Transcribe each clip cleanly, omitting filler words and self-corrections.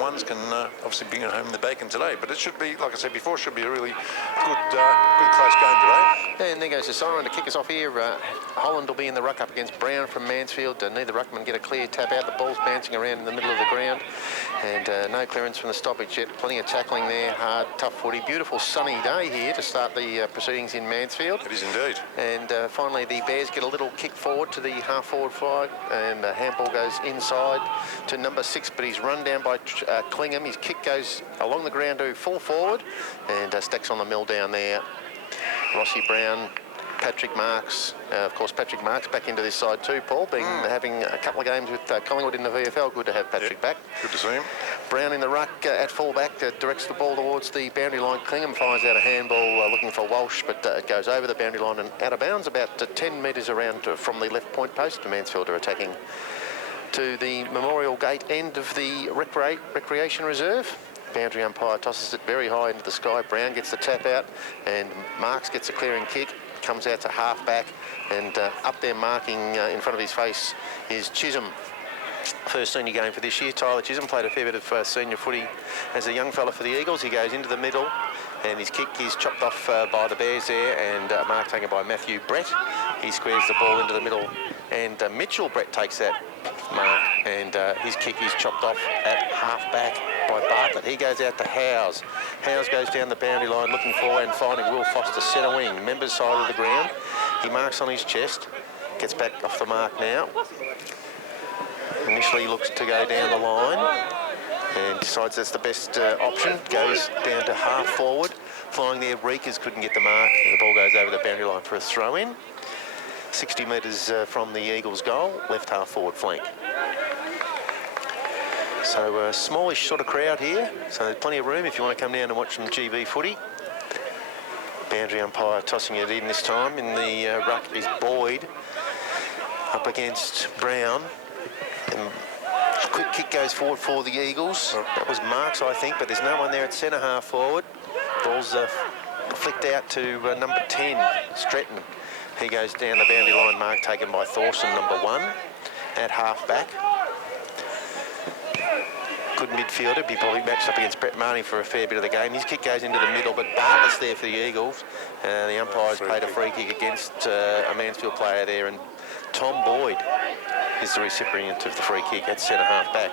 Ones can obviously bring it home the bacon today, but it should be, like I said before, should be a really good close game today. And there goes the siren to kick us off here. Holland will be in the ruck up against Brown from Mansfield. Neither ruckman get a clear tap out. The ball's bouncing around in the middle of the ground, and no clearance from the stoppage yet. Plenty of tackling there, hard, tough footy. Beautiful sunny day here to start the proceedings in Mansfield. It is indeed. And finally the Bears get a little kick forward to the half-forward fly, and the handball goes inside to number 6, but he's run down by Clingham. His kick goes along the ground to full forward and stacks on the mill down there. Rossi Brown, Patrick Marks, of course Patrick Marks back into this side too, Paul, having a couple of games with Collingwood in the VFL. Good to have Patrick back. Good to see him. Brown in the ruck at fullback, directs the ball towards the boundary line. Clingham fires out a handball looking for Walsh, but it goes over the boundary line and out of bounds about 10 metres around from the left point post. Mansfield are attacking to the Memorial Gate end of the Recreation Reserve. Boundary umpire tosses it very high into the sky. Brown gets the tap out and Marks gets a clearing kick, comes out to half back, and up there marking in front of his face is Chisholm. First senior game for this year. Tyler Chisholm played a fair bit of senior footy as a young fella for the Eagles. He goes into the middle and his kick is chopped off by the Bears there, and mark taken by Matthew Brett. He squares the ball into the middle, and Mitchell Brett takes that mark, and his kick is chopped off at half back by Bartlett. He goes out to Howes. Howes goes down the boundary line looking for and finding Will Foster centre wing, members side of the ground. He marks on his chest, gets back off the mark now. Initially looks to go down the line and decides that's the best option. Goes down to half forward. Flying there, Reekers couldn't get the mark, and the ball goes over the boundary line for a throw in. 60 metres from the Eagles' goal, left half forward flank. So a smallish sort of crowd here, so there's plenty of room if you want to come down and watch some GV footy. Boundary umpire tossing it in this time. In the ruck is Boyd up against Brown. And a quick kick goes forward for the Eagles. That was Marks, I think, but there's no one there at centre half forward. Ball's flicked out to number 10, Stretton. He goes down the boundary line, mark taken by Thorson, number 1, at half back. Good midfielder, be probably matched up against Brett Marnie for a fair bit of the game. His kick goes into the middle, but Bartlett's there for the Eagles. The umpire's paid a free kick against a Mansfield player there, and Tom Boyd is the recipient of the free kick at centre half back.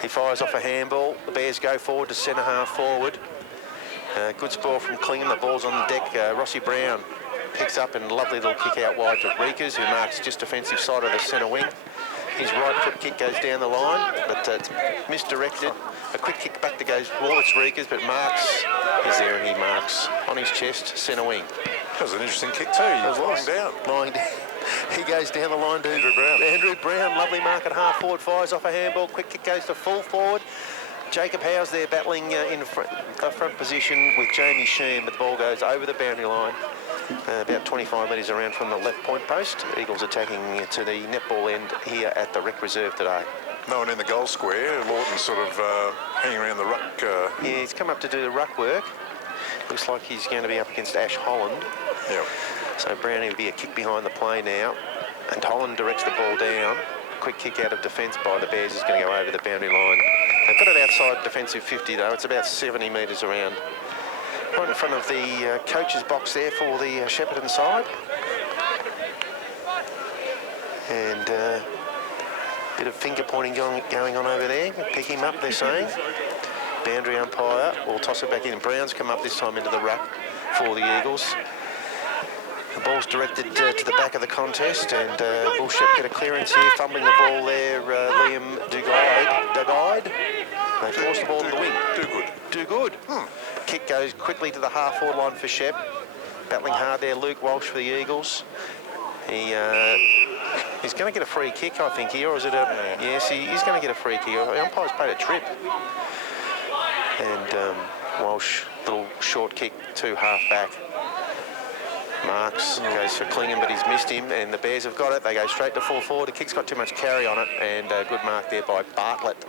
He fires off a handball. The Bears go forward to centre half forward. Good spoil from Clingham. The ball's on the deck. Rossi Brown picks up and lovely little kick out wide to Reekers, who marks just defensive side of the centre wing. His right foot kick goes down the line, but it's misdirected. A quick kick back that goes towards Reekers, but Marks is there and he marks on his chest, centre wing. That was an interesting kick too. He was lying down. Lying down. He goes down the line to Andrew Brown. Lovely mark at half forward, fires off a handball. Quick kick goes to full forward. Jacob Howes there battling in front position with Jamie Sheen, but the ball goes over the boundary line. About 25 metres around from the left point post. Eagles attacking to the netball end here at the Rec Reserve today. No one in the goal square. Lawton's sort of hanging around the ruck. Yeah, he's come up to do the ruck work. Looks like he's going to be up against Ash Holland. Yeah. So Brownie will be a kick behind the play now, and Holland directs the ball down. Quick kick out of defence by the Bears is going to go over the boundary line. They've got it outside defensive 50 though. It's about 70 metres around. Right in front of the coach's box there for the Shepparton side. And a bit of finger pointing going on over there. Pick him up, they're saying. Boundary umpire will toss it back in. Brown's come up this time into the ruck for the Eagles. The ball's directed to the back of the contest, and will Shep get a clearance here, fumbling the ball there, Liam Duguide. They force the ball to the wing. Do good. Kick goes quickly to the half-forward line for Shep. Battling hard there, Luke Walsh for the Eagles. He's going to get a free kick, I think, here, or is it a... Yes, he's going to get a free kick. The umpire's paid a trip. And Walsh, little short kick to half-back. Marks goes for Clingham, but he's missed him, and the Bears have got it. They go straight to full forward. The kick's got too much carry on it, and a good mark there by Bartlett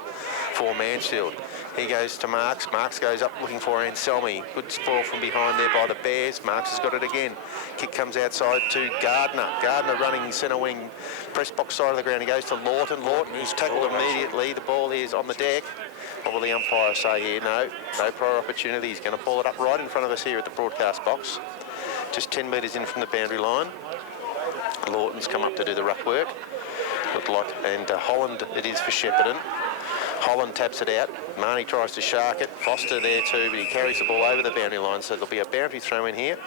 for Mansfield. He goes to Marks. Marks goes up looking for Anselmi. Good spoil from behind there by the Bears. Marks has got it again. Kick comes outside to Gardner. Gardner running centre wing, press box side of the ground. He goes to Lawton. Lawton, who's tackled immediately. The ball is on the deck. What will the umpire say here? No prior opportunity. He's going to pull it up right in front of us here at the broadcast box. Just 10 metres in from the boundary line. Lawton's come up to do the ruck work. Looked like, and Holland it is for Shepparton. Holland taps it out. Marnie tries to shark it. Foster there too, but he carries the ball over the boundary line, so there'll be a boundary throw in here.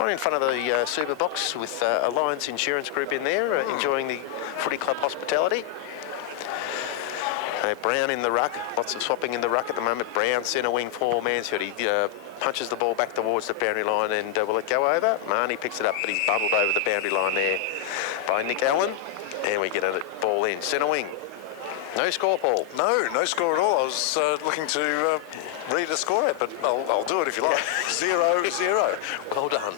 Right in front of the super box with Alliance Insurance Group in there, enjoying the footy club hospitality. Brown in the ruck. Lots of swapping in the ruck at the moment. Brown centre wing for Mansfield. He punches the ball back towards the boundary line, and will it go over? Marnie picks it up, but he's bundled over the boundary line there by Nick Allen. And we get a ball in. Centre wing. No score, Paul. No score at all. I was looking to read a score out, but I'll do it if you like. 0-0. Well done.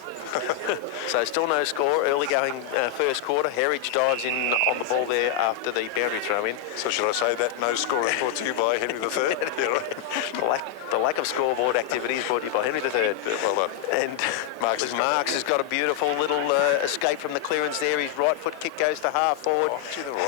So still no score. Early going first quarter. Heritage dives in on the ball there after the boundary throw in. So should I say that no score is brought to you by Henry III? Yeah, right. The lack of scoreboard activity is brought to you by Henry III. Yeah, well done. And Marks has got a beautiful little escape from the clearance there. His right foot kick goes to half forward.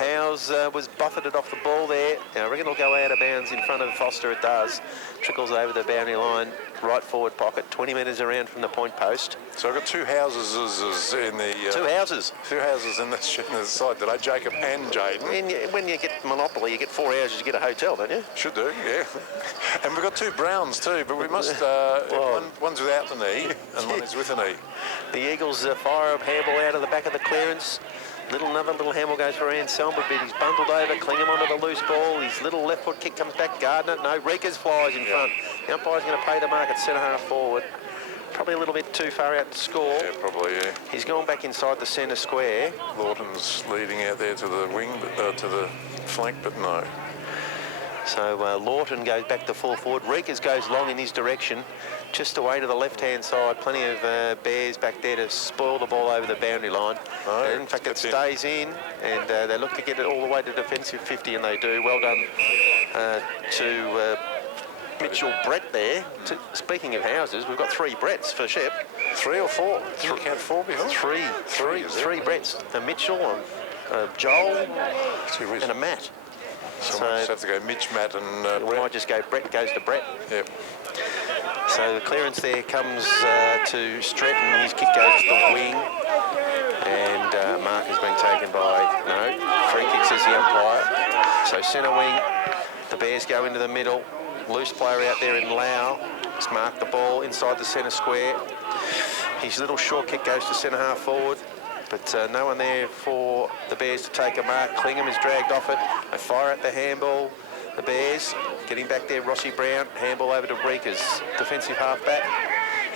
Howes was buffeted off the ball there. Now, I reckon it'll go out of bounds in front of Foster. It does. Trickles over the boundary line. Right forward pocket, 20 metres around from the point post. So I've got two houses in the... Two houses? Two houses in the side today, Jacob and Jaden. When you get Monopoly, you get 4 houses, you get a hotel, don't you? Should do, yeah. And we've got two Browns too, but we must... one's without the knee and one is with the knee. The Eagles fire a handball out of the back of the clearance. Another little handball goes for Anselm, but he's bundled over. Clingham onto the loose ball. His little left foot kick comes back. Gardner, no. Reekers flies in front. The umpire's going to pay the mark at centre half forward. Probably a little bit too far out to score. Yeah, probably, yeah. He's gone back inside the centre square. Lawton's leading out there to the wing, but to the flank, but no. So Lawton goes back to full forward. Reekers goes long in his direction, just away to the left-hand side. Plenty of bears back there to spoil the ball over the boundary line. No, and in fact, it stays in, and they look to get it all the way to defensive 50, and they do. Well done to Mitchell Brett there. Speaking of houses, we've got 3 Bretts for Shep. 3 or 4? Did you count 4 behind? Three Bretts. A Mitchell, a Joel, and a Matt. So we just have to go Mitch, Matt and we might just go Brett goes to Brett. Yep. So the clearance there comes to Stretton. His kick goes to the wing. And mark has been taken by, no, free kick says the umpire. So centre wing, the Bears go into the middle. Loose player out there in Lau. He's marked the ball inside the centre square. His little short kick goes to centre half forward. But no one there for the Bears to take a mark. Clingham is dragged off it. They fire at the handball. The Bears getting back there. Rossi Brown, handball over to Reekers, defensive half-back.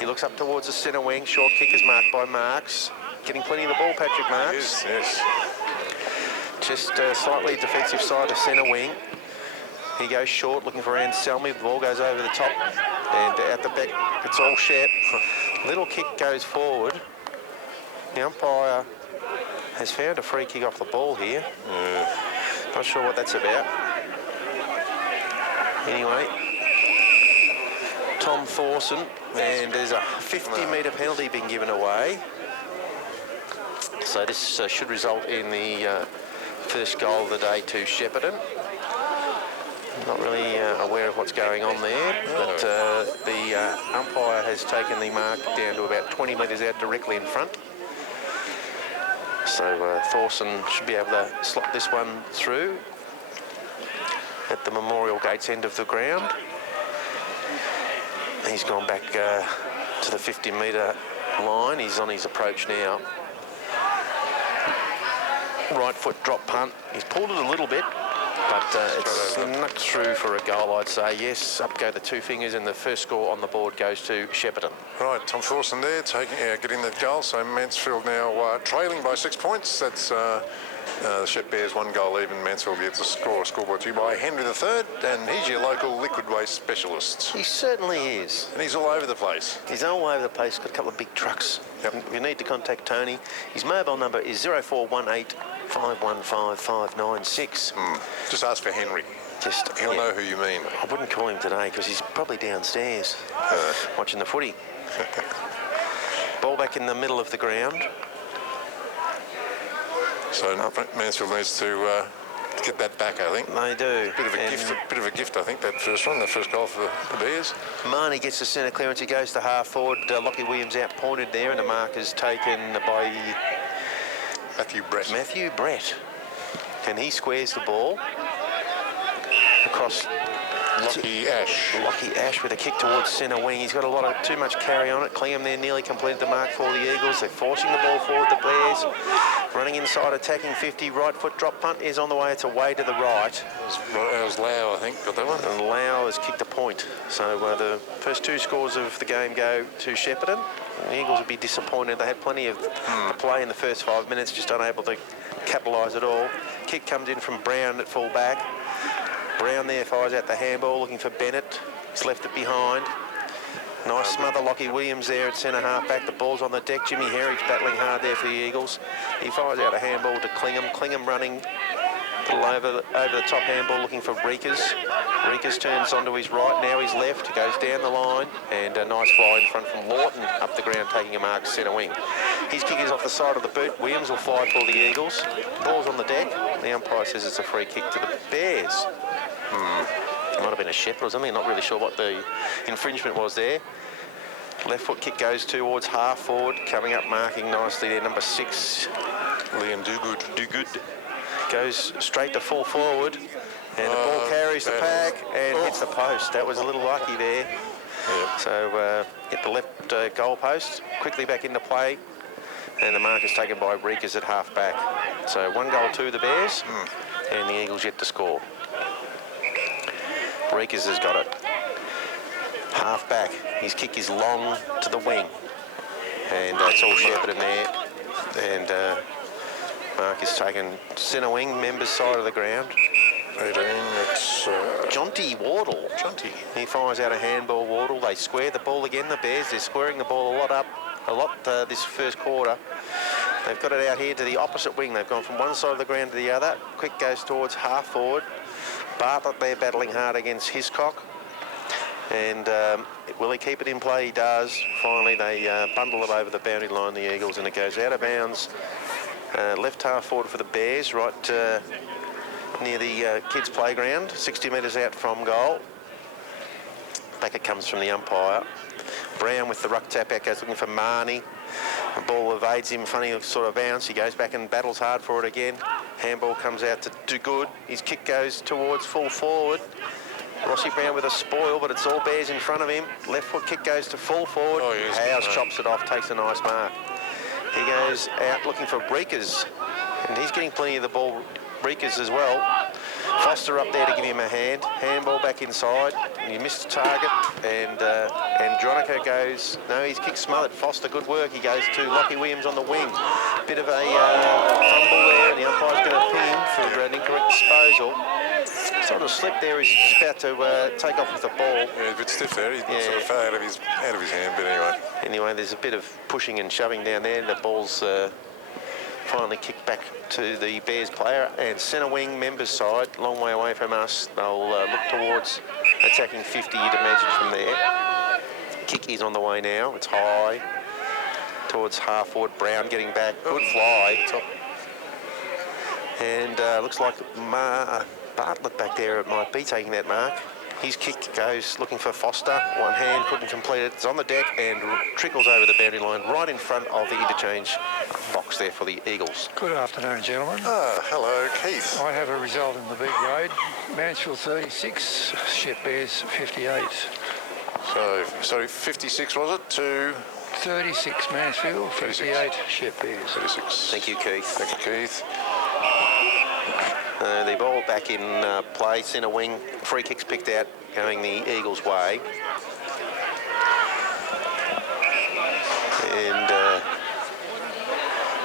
He looks up towards the centre wing. Short kick is marked by Marks. Getting plenty of the ball, Patrick Marks. Yes. Just slightly defensive side of centre wing. He goes short, looking for Anselmi. The ball goes over the top. And out the back, it's all Shep. Little kick goes forward. The umpire has found a free kick off the ball here. Not sure what that's about. Anyway, Tom Thorson, and there's a 50-metre penalty being given away. So this should result in the first goal of the day to Shepparton. Not really aware of what's going on there, but the umpire has taken the mark down to about 20 metres out directly in front. So Thorson should be able to slot this one through at the Memorial Gates end of the ground. He's gone back to the 50-metre line. He's on his approach now. Right foot drop punt. He's pulled it a little bit, but it's snuck through for a goal, I'd say. Yes, up go the 2 fingers, and the first score on the board goes to Shepparton. Right, Tom Thorson there, getting that goal. So Mansfield now trailing by 6 points. That's the Shep Bears 1 goal even. Mansfield gets a scoreboard to you by Henry III, and he's your local liquid waste specialist. He certainly is. And he's all over the place. He's all over the place. Got a couple of big trucks. Yep. If you need to contact Tony, his mobile number is 0418 515 596. Just ask for Henry. He'll know who you mean. I wouldn't call him today because he's probably downstairs watching the footy. Ball back in the middle of the ground. So Mansfield needs to get that back, I think. They do. Bit of a gift, I think, that first one, the first goal for the Bears. Marnie gets the centre clearance. He goes to half forward. Lockie Williams out pointed there, and the mark is taken by Matthew Brett. And he squares the ball across. Lockie Ash with a kick towards centre wing. He's got too much carry on it. Clingham there nearly completed the mark for the Eagles. They're forcing the ball forward, the Bears. Running inside, attacking 50. Right foot drop punt is on the way. It's away to the right. It was Lau, I think, got that one. And Lau has kicked a point. So the first 2 scores of the game go to Shepparton. The Eagles would be disappointed. They had plenty of play in the first 5 minutes, just unable to capitalise at all. Kick comes in from Brown at full back. Brown there fires out the handball, looking for Bennett. He's left it behind. Nice smother, Lockie Williams there at centre half back. The ball's on the deck. Jimmy Herrick's battling hard there for the Eagles. He fires out a handball to Clingham. Clingham running a little over the top handball, looking for Reekers. Reekers turns onto his right, now his left. He goes down the line, and a nice fly in front from Lawton up the ground, taking a mark centre wing. His kick is off the side of the boot. Williams will fly for the Eagles. Ball's on the deck. The umpire says it's a free kick to the Bears. It might have been a Shepherd or something. Not really sure what the infringement was there. Left foot kick goes towards half forward. Coming up, marking nicely there, number 6. Liam Dugood. Goes straight to full forward. And the ball carries the pack and hits the post. That was a little lucky there. Yep. So hit the left goal post. Quickly back into play. And the mark is taken by Reekers at half back. So 1 goal to the Bears. And the Eagles yet to score. Reekers has got it. Half back. His kick is long to the wing. And it's all Shepparton there. And mark is taken centre wing, members side of the ground. 18, it's... Jonty Wardle. He fires out a handball, Wardle. They square the ball again, the Bears. They're squaring the ball a lot this first quarter. They've got it out here to the opposite wing. They've gone from one side of the ground to the other. Quick goes towards half forward. Bartlett there battling hard against Hiscock. And will he keep it in play? He does. Finally, they bundle it over the boundary line, the Eagles, and it goes out of bounds. Left half forward for the Bears, right near the kids' playground, 60 metres out from goal. Back it comes from the umpire. Brown with the ruck tap out, goes looking for Marnie. The ball evades him, funny sort of bounce. He goes back and battles hard for it again. Handball comes out to do good. His kick goes towards full forward. Rossi Brown with a spoil, but it's all Bears in front of him. Left foot kick goes to full forward. Howes chops it off, takes a nice mark. He goes out looking for Breakers, and he's getting plenty of the ball. Breakers as well. Foster up there to give him a hand. Handball back inside. He missed the target, and Andronica goes. No, his kick smothered. Foster, good work. He goes to Lockie Williams on the wing. Bit of a fumble there, and the umpire's going to ping for an incorrect disposal. Sort of slip there as he's about to take off with the ball. Yeah, a bit stiff there. He sort of fell out of his hand, but anyway. Anyway, there's a bit of pushing and shoving down there. The ball's finally kicked back to the Bears player, and centre wing members side, long way away from us. They'll look towards attacking 50, you'd imagine, from there. Kick is on the way now. It's high towards half forward. Brown getting back. Good fly. And looks like Bartlett back there might be taking that mark. His kick goes looking for Foster. One hand, couldn't complete it. It's on the deck and trickles over the boundary line right in front of the interchange box there for the Eagles. Good afternoon, gentlemen. Hello, Keith. I have a result in the B grade. Mansfield 36, Shep Bears 58. So 56 was it to 36 Mansfield, 58 Shep Bears. 36. Thank you, Keith. Thank you, Keith. The ball back in play, centre wing. Free kicks picked out, going the Eagles' way. And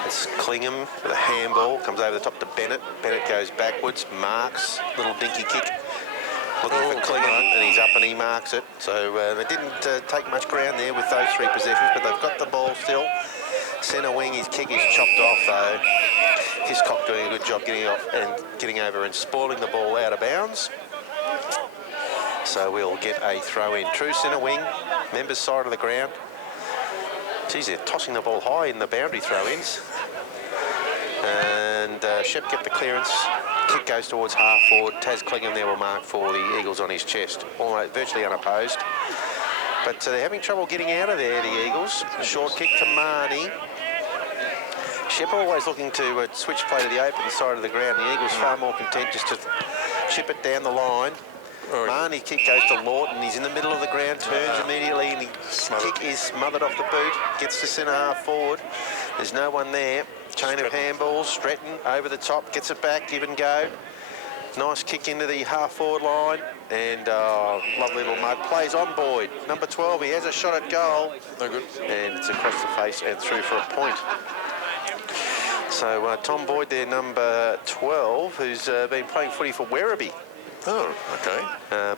it's Clingham with a handball, comes over the top to Bennett. Bennett goes backwards, marks, little dinky kick. Looking for Clingham, and he's up and he marks it. So they didn't take much ground there with those 3 possessions, but they've got the ball still. Centre wing, his kick is chopped off though. Hiscock doing a good job getting off and getting over and spoiling the ball out of bounds. So we'll get a throw in. True centre wing, members side of the ground. Geez, they're tossing the ball high in the boundary throw-ins. And Shep get the clearance Kick goes towards half forward. Taz Clingham there will mark for the Eagles on his chest, almost virtually unopposed. But they're having trouble getting out of there, the Eagles. Short kick to Marnie. Shep always looking to switch play to the open side of the ground. The Eagles far more content just to chip it down the line. Marnie's kick goes to Lawton. He's in the middle of the ground, turns immediately, and his kick is smothered off the boot. Gets to centre half forward. There's no one there. Chain of handballs. Stratton over the top, gets it back, give and go. Nice kick into the half forward line, and lovely little mug. Plays on Boyd. Number 12, he has a shot at goal. No good. And it's across the face and through for a point. So Tom Boyd there, number 12, who's been playing footy for Werribee. Oh, okay.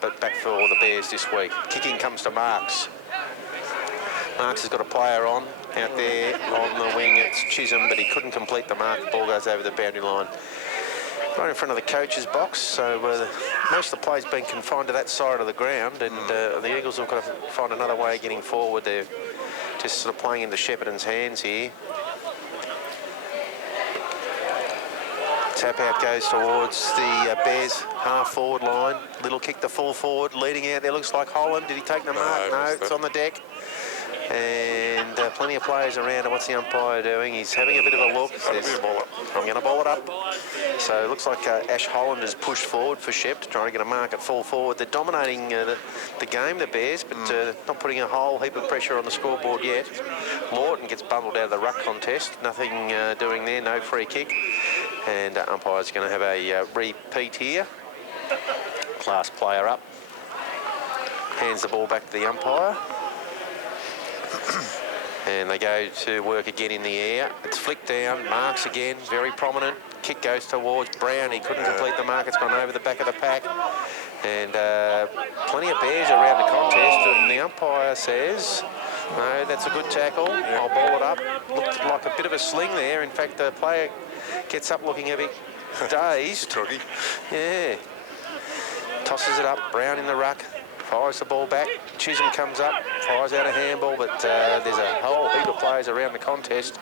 But back for the Bears this week. Kicking comes to Marks. Marks has got a player on out there on the wing. It's Chisholm, but he couldn't complete the mark. The ball goes over the boundary line, right in front of the coach's box. So most of the play's been confined to that side of the ground, and the Eagles have got to find another way of getting forward. They're just sort of playing into Shepparton's hands here. Tap out goes towards the Bears half-forward line. Little kick to full forward. Leading out there looks like Holland. Did he take the mark? No, it's on the deck. And plenty of players around. And what's the umpire doing? He's having a bit of a look. He says, I'm going to ball it up. So it looks like Ash Holland has pushed forward for Shep to try to get a mark at full forward. They're dominating the game, the Bears, but not putting a whole heap of pressure on the scoreboard yet. Lawton gets bundled out of the ruck contest. Nothing doing there, no free kick. And umpire's going to have a repeat here. Last player up. Hands the ball back to the umpire. And they go to work again in the air. It's flicked down. Marks again, very prominent. Kick goes towards Brown. He couldn't complete the mark. It's gone over the back of the pack. And plenty of Bears around the contest. And the umpire says, no, that's a good tackle. I'll ball it up. Looked like a bit of a sling there. In fact, the player gets up looking a bit dazed. Toggy. Yeah. Tosses it up. Brown in the ruck. Fires the ball back. Chisholm comes up. Fires out a handball, but there's a whole heap of players around the contest.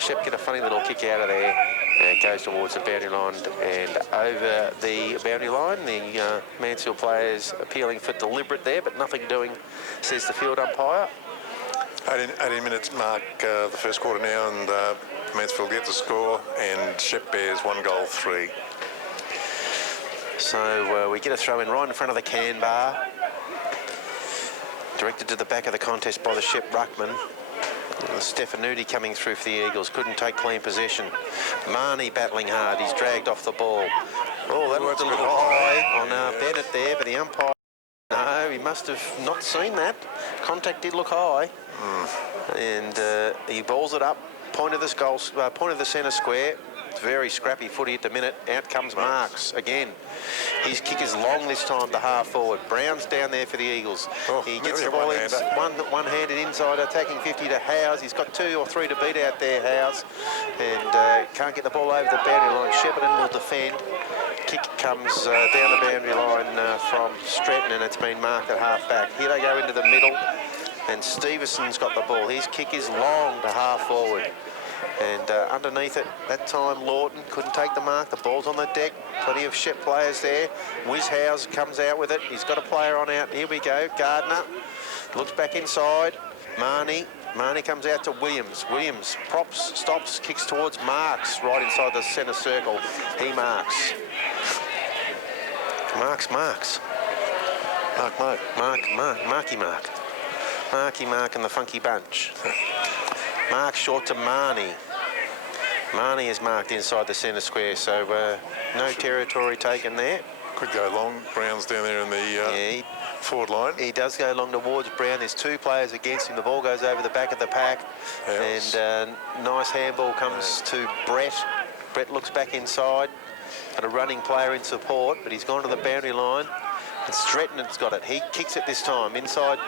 Shep get a funny little kick out of there. And it goes towards the boundary line and over the boundary line. The Mansfield players appealing for deliberate there, but nothing doing, says the field umpire. 18 minutes mark the first quarter now, and Mansfield gets a score, and Shep Bears 1 goal 3. So we get a throw in right in front of the can bar. Directed to the back of the contest by the Shep ruckman. Stefanuti coming through for the Eagles. Couldn't take clean possession. Marnie battling hard. He's dragged off the ball. Oh, that looked a little high on Bennett there, but the umpire... No, he must have not seen that. Contact did look high. And he balls it up. Point of the centre square. It's very scrappy footy at the minute. Out comes Marks again. His kick is long this time to half forward. Brown's down there for the Eagles. He gets the ball in, one-handed inside, attacking 50 to Howes. He's got 2 or 3 to beat out there, Howes. And can't get the ball over the boundary line. Shepparton will defend. Kick comes down the boundary line from Stratton, and it's been marked at half back. Here they go into the middle, and Stevenson's got the ball. His kick is long to half forward. And underneath it, that time Lawton couldn't take the mark. The ball's on the deck. Plenty of Shep players there. Wizhouse comes out with it. He's got a player on out. Here we go. Gardner looks back inside. Marnie comes out to Williams. Williams props, stops, kicks towards Marks right inside the centre circle. He marks. Marky Mark and the Funky Bunch. Mark short to Marnie. Marnie is marked inside the centre square, so no territory taken there. Could go long. Brown's down there in the forward line. He does go long towards Brown. There's 2 players against him. The ball goes over the back of the pack. Yes. And nice handball comes to Brett. Brett looks back inside. Got a running player in support, but he's gone to the boundary line. And Stratton's got it. He kicks it this time. Inside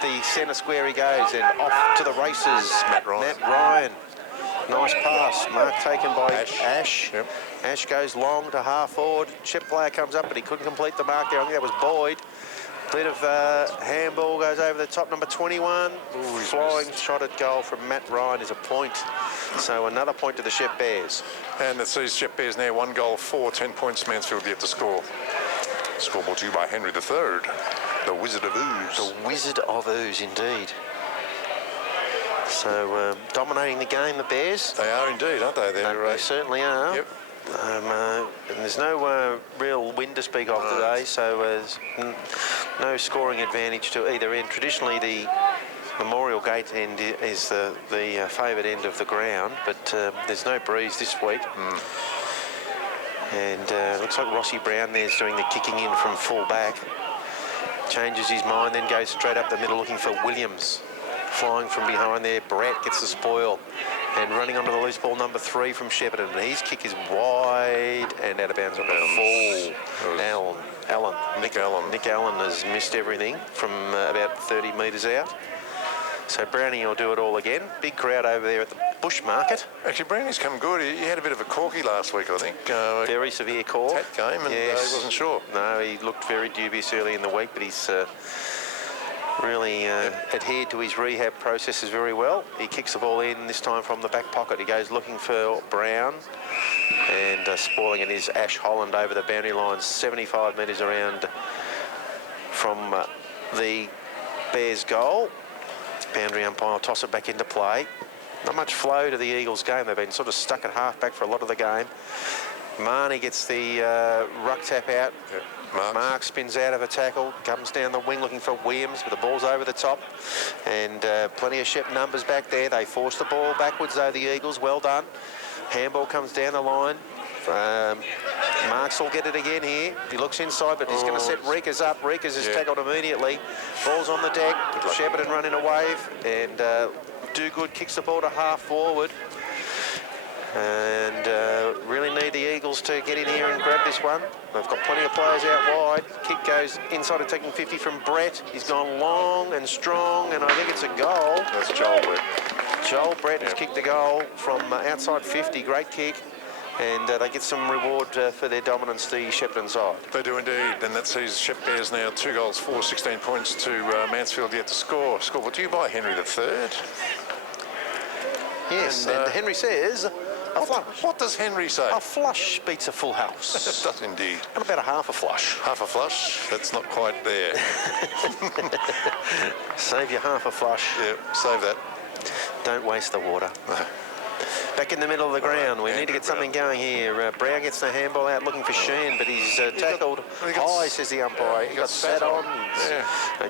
the centre square he goes, and off to the races. Matt Ryan. Nice pass. Mark taken by Ash. Yep. Ash goes long to half forward. Shep player comes up, but he couldn't complete the mark there. I think that was Boyd. Bit of handball goes over the top, number 21. Flying shot at goal from Matt Ryan is a point. So another point to the Shep Bears. And it sees Shep Bears now 1 goal, 10 points. Mansfield yet to score. Scoreboard to you by Henry III, the Wizard of Ooze. The Wizard of Ooze, indeed. So dominating the game, the Bears. They are indeed, aren't they? They certainly are. Yep. And there's no real wind to speak of today, so there's no scoring advantage to either end. Traditionally, the Memorial Gate end is the favoured end of the ground, but there's no breeze this week. And looks like Rossi Brown there's doing the kicking in from full back. Changes his mind, then goes straight up the middle looking for Williams. Flying from behind there, Brett gets the spoil. And running onto the loose ball, number 3 from Shepparton. His kick is wide and out of bounds on the full. Nick Allen has missed everything from about 30 metres out. So Brownie will do it all again. Big crowd over there at the Bush Market. Actually, Brownie's come good. He had a bit of a corky last week, I think. Very severe call. Tat game, and he wasn't sure. No, he looked very dubious early in the week, but he's really adhered to his rehab processes very well. He kicks the ball in, this time from the back pocket. He goes looking for Brown, and spoiling it is Ash Holland over the boundary line, 75 metres around from the Bears' goal. Boundary umpire will toss it back into play. Not much flow to the Eagles' game. They've been sort of stuck at half-back for a lot of the game. Marnie gets the ruck tap out. Mark spins out of a tackle, comes down the wing looking for Williams, but the ball's over the top. And plenty of Shep numbers back there. They force the ball backwards, though, the Eagles. Well done. Handball comes down the line. Marks will get it again here. He looks inside, but he's going to set Reekers up. Reekers is tackled immediately. Ball's on the deck. Shepparton running a wave, and Do Good kicks the ball to half forward. And really need the Eagles to get in here and grab this one. They've got plenty of players out wide. Kick goes inside of taking 50 from Brett. He's gone long and strong, and I think it's a goal. That's Joel Brett. Joel Brett has kicked the goal from outside 50. Great kick. And they get some reward for their dominance, the Shepparton side. They do indeed, and that sees Shep Bears now 2 goals, 16 points to Mansfield yet to score. Scoreboard to you by Henry III. Yes, and Henry says... What does Henry say? A flush beats a full house. It does indeed. And about a half a flush. Half a flush? That's not quite there. Save your half a flush. Yeah, save that. Don't waste the water. Back in the middle of the ground. We need to get something going here. Brown gets the handball out looking for Sheen, but he's tackled high, says the umpire. He got sat on.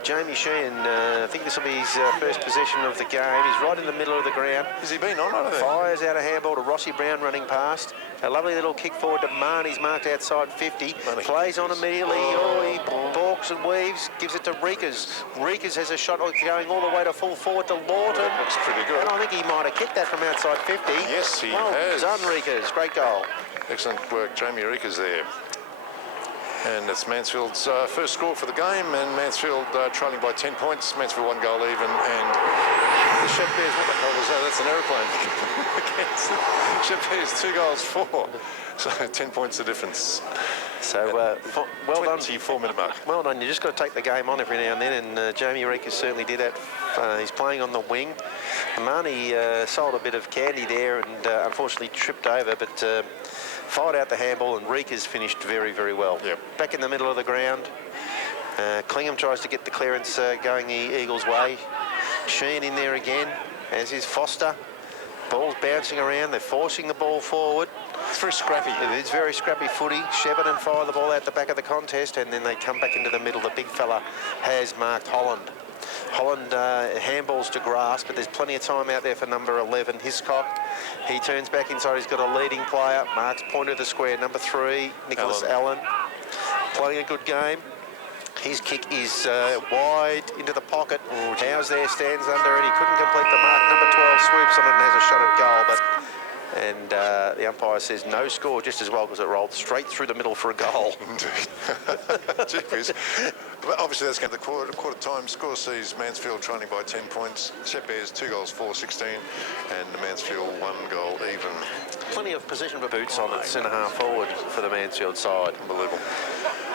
Jamie Sheen, I think this will be his first possession of the game. He's right in the middle of the ground. Has he been on? I don't think. Fires out a handball to Rossi Brown running past. A lovely little kick forward to Marnie's marked outside 50. Plays on immediately. He balks and weaves. Gives it to Reekers. Reekers has a shot going all the way to full forward to Lawton. Looks pretty good. And I think he might have kicked that from outside 50. Yes, he well has. Done, Reekers. Great goal. Excellent work, Jamie Reekers there. And it's Mansfield's first score for the game, and Mansfield trailing by 10 points. Mansfield 1 goal even, and the Shep Bears, what the hell was that? That's an aeroplane. Shep Bears 2 goals, 4. So 10 points the difference. So well done. 24-minute mark. Well done. You just got to take the game on every now and then, and Jamie Reekers certainly did that. He's playing on the wing. Marnie sold a bit of candy there and unfortunately tripped over, but fired out the handball, and Reekers finished very, very well. Yep. Back in the middle of the ground. Clingham tries to get the clearance going the Eagles' way. Sheen in there again, as is Foster. Ball's bouncing around. They're forcing the ball forward. It's very scrappy. It is very scrappy footy. Shepparton fire the ball out the back of the contest, and then they come back into the middle. The big fella has marked Holland. Holland handballs to grass, but there's plenty of time out there for number 11, Hiscock. He turns back inside. He's got a leading player. Marks point of the square, number 3, Nicholas Allen. Playing a good game. His kick is wide into the pocket. Howes there, stands under it. He couldn't complete the mark. Number 12 swoops on it and has a shot at goal, but And the umpire says no score just as well because it rolled straight through the middle for a goal. Indeed. Gee whiz. But obviously that's going to the quarter time score sees Mansfield trailing by 10 points. Shep Bears 2 goals, 4-16, and the Mansfield 1 goal even. Plenty of position for boots on at centre half forward for the Mansfield side. Unbelievable.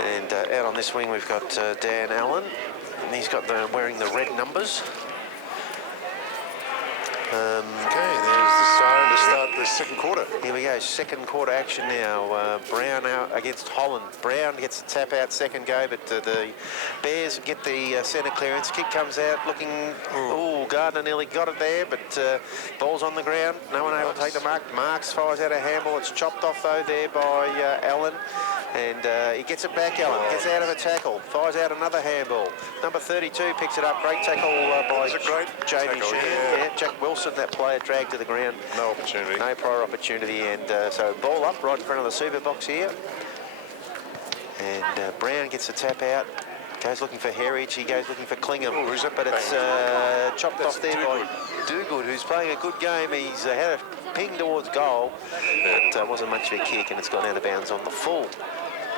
And out on this wing we've got Dan Allen, and he's got wearing the red numbers. Okay, there's the siren to start the second quarter. Here we go, second quarter action now. Brown out against Holland. Brown gets the tap out second go, but the Bears get the centre clearance. Kick comes out looking, Gardner nearly got it there, but ball's on the ground. No one able to take the mark. Marks fires out a handball. It's chopped off though there by Allen. And he gets it back, Allen. Gets out of a tackle. Fires out another handball. Number 32 picks it up. Great tackle by Jamie Sheen. Yeah, Jack Wilson, that player, dragged to the ground. No opportunity. No prior opportunity. And so ball up right in front of the super box here. And Brown gets the tap out. Goes looking for Heritage. He goes looking for Clingham. But it's chopped off there by Dogood, who's playing a good game. He's had a ping towards goal, but wasn't much of a kick, and it's gone out of bounds on the full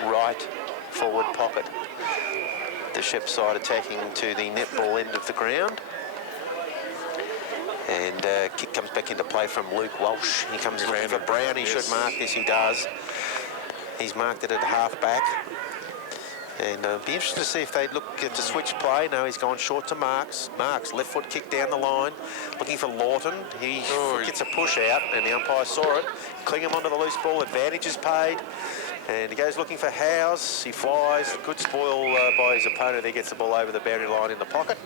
right forward pocket. The Shep side attacking to the netball end of the ground. And kick comes back into play from Luke Walsh. He comes looking for Brown. He should mark this. He does. He's marked it at half back. And be interested to see if they look to switch play. No, he's gone short to Marks. Marks, left foot kick down the line, looking for Lawton. He gets a push out, and the umpire saw it. Clingham onto the loose ball, advantage is paid. And he goes looking for Howes. He flies, good spoil by his opponent. He gets the ball over the boundary line in the pocket.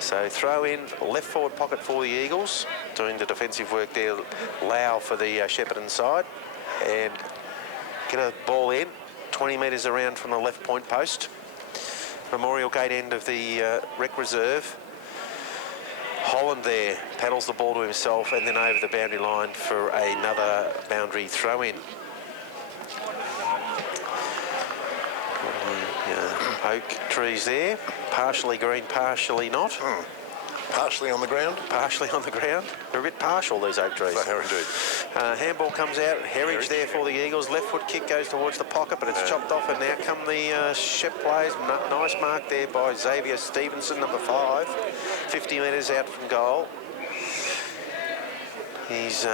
So throw in, left forward pocket for the Eagles. Doing the defensive work there, Lau for the Shepparton side. And get a ball in. 20 metres around from the left point post. Memorial Gate end of the rec reserve. Holland there paddles the ball to himself and then over the boundary line for another boundary throw in. Oak trees there, partially green, partially not. Partially on the ground? Partially on the ground. They're a bit partial, these oak trees. They are indeed. Handball comes out. Heritage there for the Eagles. Left foot kick goes towards the pocket, but it's chopped off, and out come the Shep players. Nice mark there by Xavier Stevenson, number 5. 50 metres out from goal. He's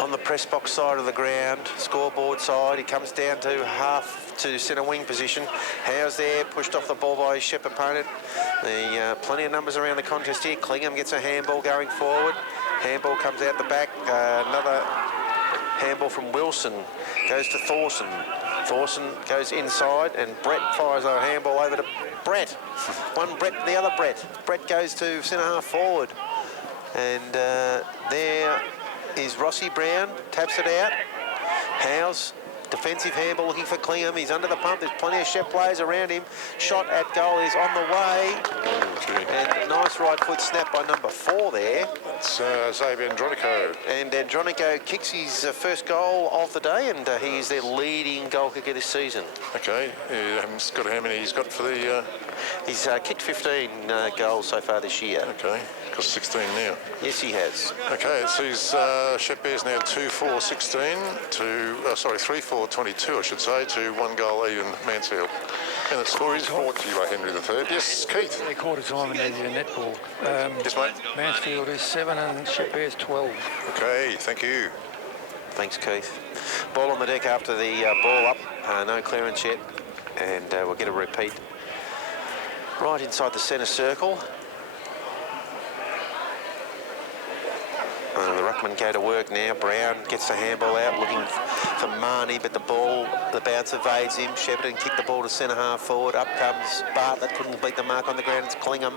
on the press box side of the ground, scoreboard side. He comes down to half to centre wing position. Howes there, pushed off the ball by his Shep opponent. Plenty of numbers around the contest here. Clingham gets a handball going forward. Handball comes out the back. Another handball from Wilson. Goes to Thorson. Thorson goes inside, and Brett fires a handball over to Brett. One Brett, the other Brett. Brett goes to centre half forward. And there is Rossi Brown, taps it out. Howes, defensive handball looking for Clingham. He's under the pump. There's plenty of Shep players around him. Shot at goal is on the way. And nice right foot snap by number 4 there. It's Xavier Andronico. And Andronico kicks his first goal of the day, and he is their leading goal kicker this season. Okay, got how many he's got for the... He's kicked 15 goals so far this year. Okay, got 16 now. Yes, he has. Okay, it sees Shep Bears now 2-4-16 to, 3-4-22, I should say, to 1 goal even Mansfield. And the score is brought to you by Henry III. Yes, Keith. Quarter time in the netball. Yes, mate. Mansfield is 7 and Shep Bears 12. Okay, thank you. Thanks, Keith. Ball on the deck after the ball up. No clearance yet. And we'll get a repeat. Right inside the centre circle. The ruckman go to work now. Brown gets the handball out, looking for Marnie, but the bounce evades him. Shepparton kicked the ball to centre half forward. Up comes Bartlett, couldn't beat the mark on the ground. It's Clingham.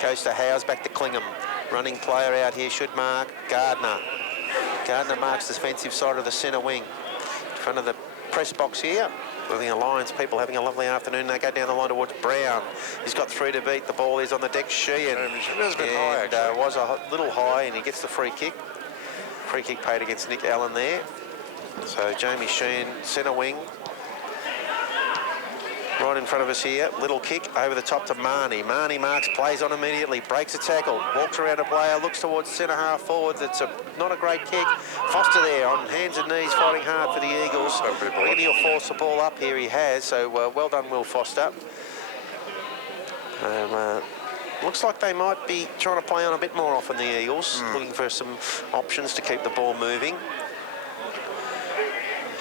Goes to Howes, back to Clingham. Running player out here should mark Gardner. Gardner marks the defensive side of the centre wing. In front of the press box here. With the Alliance people having a lovely afternoon. They go down the line towards Brown. He's got 3 to beat. The ball is on the deck. Sheehan. Was a little high, and he gets the free kick. Free kick paid against Nick Allen there. So Jamie Sheehan, centre wing. right in front of us here. Little kick over the top to Marnie. Marnie marks, plays on immediately, breaks a tackle, walks around a player, looks towards centre half forward. That's not a great kick. Foster there on hands and knees, fighting hard for the Eagles. Reckon he'll force the ball up here. He has. So well done, Will Foster. Looks like they might be trying to play on a bit more often, the Eagles, looking for some options to keep the ball moving.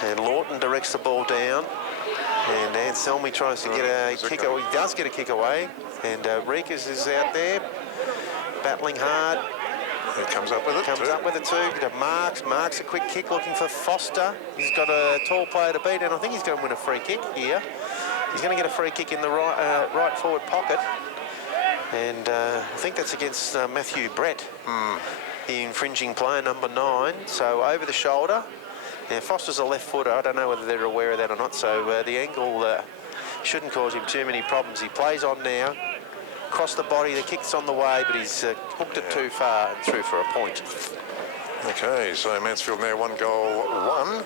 And Lawton directs the ball down. And Anselmi tries to get a kick away. He does get a kick away. And Rikas is out there, battling hard. He comes up with it. Comes up with it too. Marks a quick kick looking for Foster. He's got a tall player to beat, and I think he's going to win a free kick here. He's going to get a free kick in the right forward pocket. And I think that's against Matthew Brett, the infringing player, number 9. So over the shoulder. Now, Foster's a left footer. I don't know whether they're aware of that or not. So the angle shouldn't cause him too many problems. He plays on now. Across the body, the kick's on the way, but he's hooked it too far and through for a point. Okay, so Mansfield now 1 goal 1.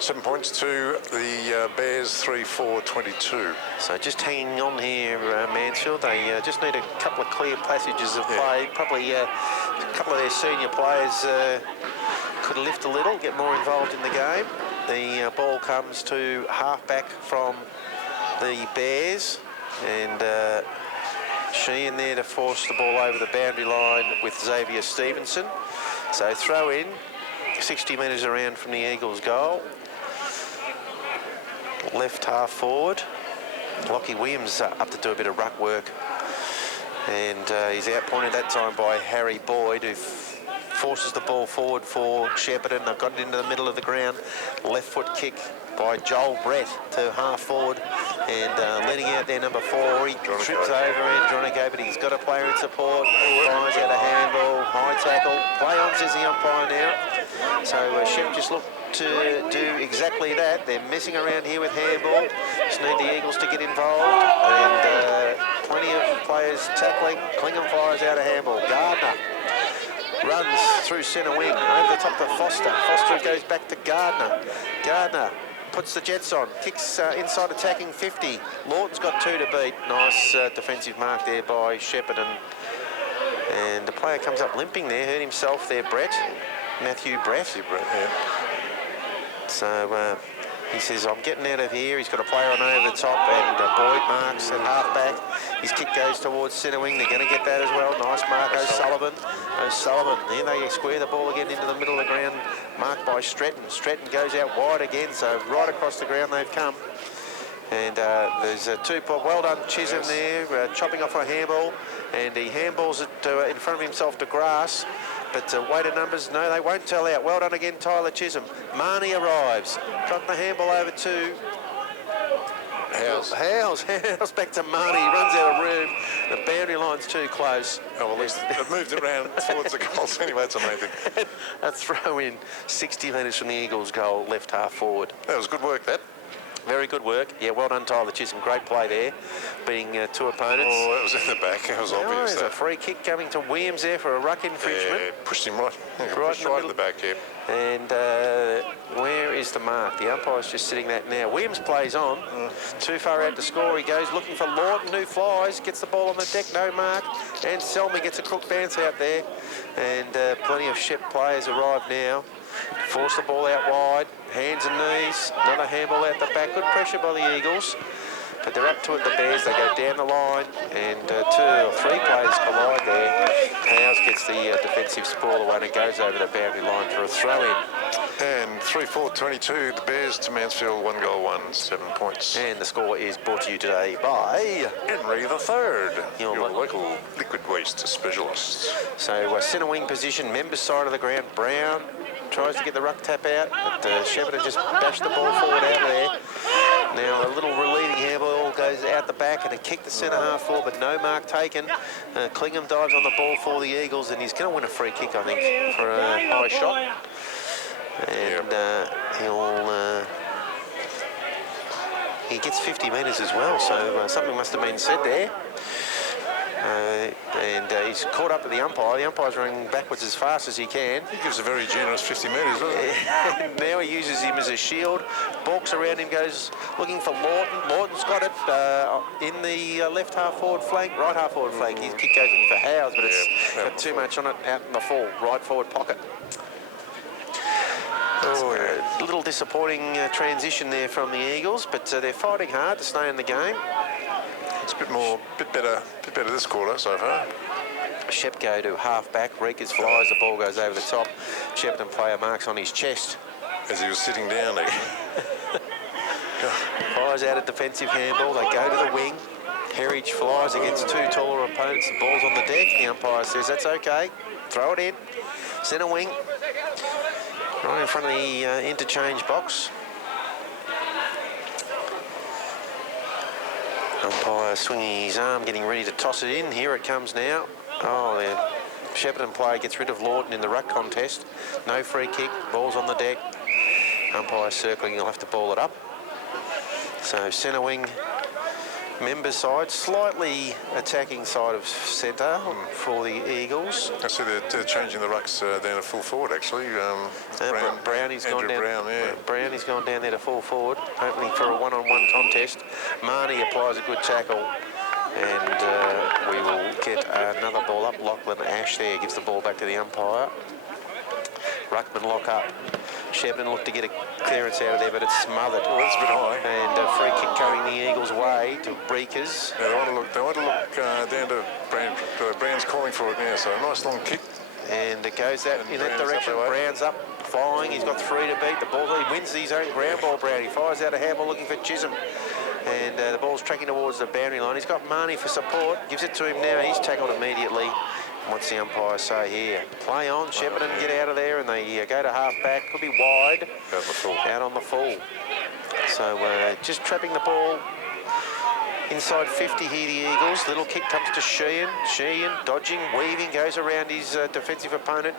7 points to the Bears, 3-4-22. So just hanging on here, Mansfield. They just need a couple of clear passages of play. Probably a couple of their senior players could lift a little, get more involved in the game. The ball comes to halfback from the Bears, and Sheehan there to force the ball over the boundary line with Xavier Stevenson. So throw in, 60 metres around from the Eagles' goal. Left half forward. Lockie Williams up to do a bit of ruck work. And he's outpointed that time by Harry Boyd, who forces the ball forward for Shepparton. They've got it into the middle of the ground. Left foot kick by Joel Brett to half forward. And letting out there number 4. He trips over Andronico, but he's got a player in support. Fires out a handball, high tackle. Play on, says the umpire now. So Shep just looked to do exactly that. They're messing around here with handball. Just need the Eagles to get involved. And plenty of players tackling. Clingham fires out a handball. Gardner runs through centre wing, over the top to Foster. Foster goes back to Gardner. Gardner puts the Jets on, kicks inside attacking 50. Lawton's got 2 to beat. Nice defensive mark there by Shepparton. And the player comes up limping there, hurt himself there, Matthew Brett. Yeah. So he says, I'm getting out of here. He's got a player on over the top, and Boyd marks at halfback. His kick goes towards centre wing. They're going to get that as well. Nice mark, O'Sullivan. Then they square the ball again into the middle of the ground, marked by Stretton. Stretton goes out wide again, so right across the ground they've come. And there's 2 points. Well done, Chisholm there, chopping off a handball, and he handballs it in front of himself to grass. But weighted numbers, no, they won't tell out. Well done again, Tyler Chisholm. Marnie arrives, got the handball over to Howes back to Marnie. He runs out of room. The boundary line's too close. Oh, well, at least they've moved it around towards the goals anyway. That's amazing. A throw in 60 metres from the Eagles' goal, left half forward. That was good work, that. Very good work. Yeah, well done, Tyler Chisholm. Great play there, beating 2 opponents. Oh, that was in the back. That was obvious. There's a free kick coming to Williams there for a ruck infringement. Yeah, pushed him right in the back here. And where is the mark? The umpire's just sitting that now. Williams plays on. Too far out to score. He goes looking for Lawton, who flies, gets the ball on the deck, no mark. And Selmy gets a crook bounce out there. And plenty of Shep players arrive now. Force the ball out wide, hands and knees, another handball out the back. Good pressure by the Eagles, but they're up to it, the Bears. They go down the line, and 2 or 3 players collide there. Howes gets the defensive spoil away, and it goes over the boundary line for a throw-in. And 3-4-22, the Bears to Mansfield, 1 goal 1, 7 points. And the score is brought to you today by Henry III, your local liquid waste specialist. So centre wing position, members side of the ground. Brown tries to get the ruck tap out, but Shepparton just bashed the ball forward out of there. Now a little relieving handball goes out the back and a kick to centre half forward, but no mark taken. Clingham dives on the ball for the Eagles, and he's going to win a free kick, I think, for a high shot. And he gets 50 metres as well, so something must have been said there. And he's caught up with the umpire. The umpire's running backwards as fast as he can. He gives a very generous 50 metres, doesn't he? Now he uses him as a shield. Balks around him, goes looking for Lawton. Lawton's got it in the left half forward flank, right half forward flank. His kick goes in for Howes, but it's got too much on it out in the full right forward pocket. A little disappointing transition there from the Eagles, but they're fighting hard to stay in the game. It's a bit better this quarter so far. Shep go to half back. Reekers flies, the ball goes over the top. Shepparton player marks on his chest as he was sitting down there. Fires out a defensive handball. They go to the wing. Herridge flies against two taller opponents. The ball's on the deck. The umpire says that's okay. Throw it in. Centre wing. Right in front of the interchange box. Umpire swinging his arm, getting ready to toss it in. Here it comes now. Oh, the Shepparton player gets rid of Lawton in the ruck contest. No free kick. Ball's on the deck. Umpire circling. He'll have to ball it up. So centre wing. Members side, slightly attacking side of centre for the Eagles. I see they're changing the rucks down to full forward actually. Brownie's gone down. Brown, yeah. Brownie's gone down there to full forward, opening for a one-on-one contest. Marnie applies a good tackle, and we will get another ball up. Lachlan Ash there gives the ball back to the umpire. Ruckman lock up. Shepparton looked to get a clearance out of there, but it's smothered. Oh, that's a bit high. And a free kick going the Eagles' way to Breakers. Yeah, they want to look down to Brown. Brown's calling for it now, so a nice long kick. And it goes in that direction. Brown's up, flying. He's got 3 to beat. The ball, he wins his own ground ball, Brown. He fires out a handball looking for Chisholm. And the ball's tracking towards the boundary line. He's got Marnie for support. Gives it to him now. He's tackled immediately. What's the umpire say here? Play on, Shepparton get out of there, and they go to half back. Could be wide. Out on the full. So just trapping the ball inside 50 here, the Eagles. Little kick comes to Sheehan. Sheehan dodging, weaving, goes around his defensive opponent.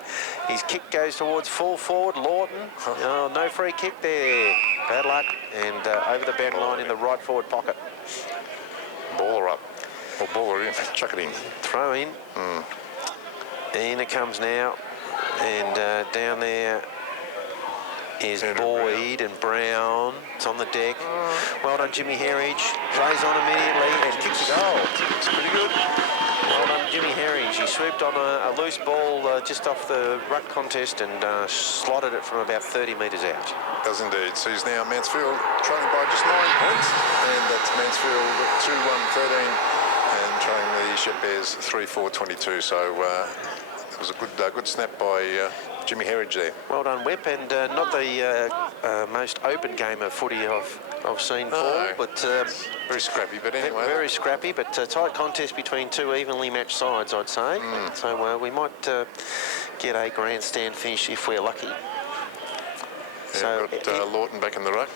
His kick goes towards full forward. Lawton. Oh, no free kick there. Bad luck. And over the boundary line in the right forward pocket. Baller up. Or baller in. Chuck it in. Throw in. In it comes now, and down there is Boyd and Brown. It's on the deck. Well done, Jimmy Herridge. Plays on immediately and kicks a goal. It's pretty good. Well done, Jimmy Herridge. He swooped on a loose ball just off the ruck contest and slotted it from about 30 metres out. Does indeed. So he's now Mansfield trailing by just 9 points, and that's Mansfield 2-1-13. And trailing the Shep Bears 3-4-22. So it was a good snap by Jimmy Herridge there. Well done, Whip, and not the most open game of footy I've seen, Paul, but very scrappy. But anyway, very scrappy, but tight contest between two evenly matched sides, I'd say. So we might get a grandstand finish if we're lucky. Yeah, So we've got Lawton back in the ruck.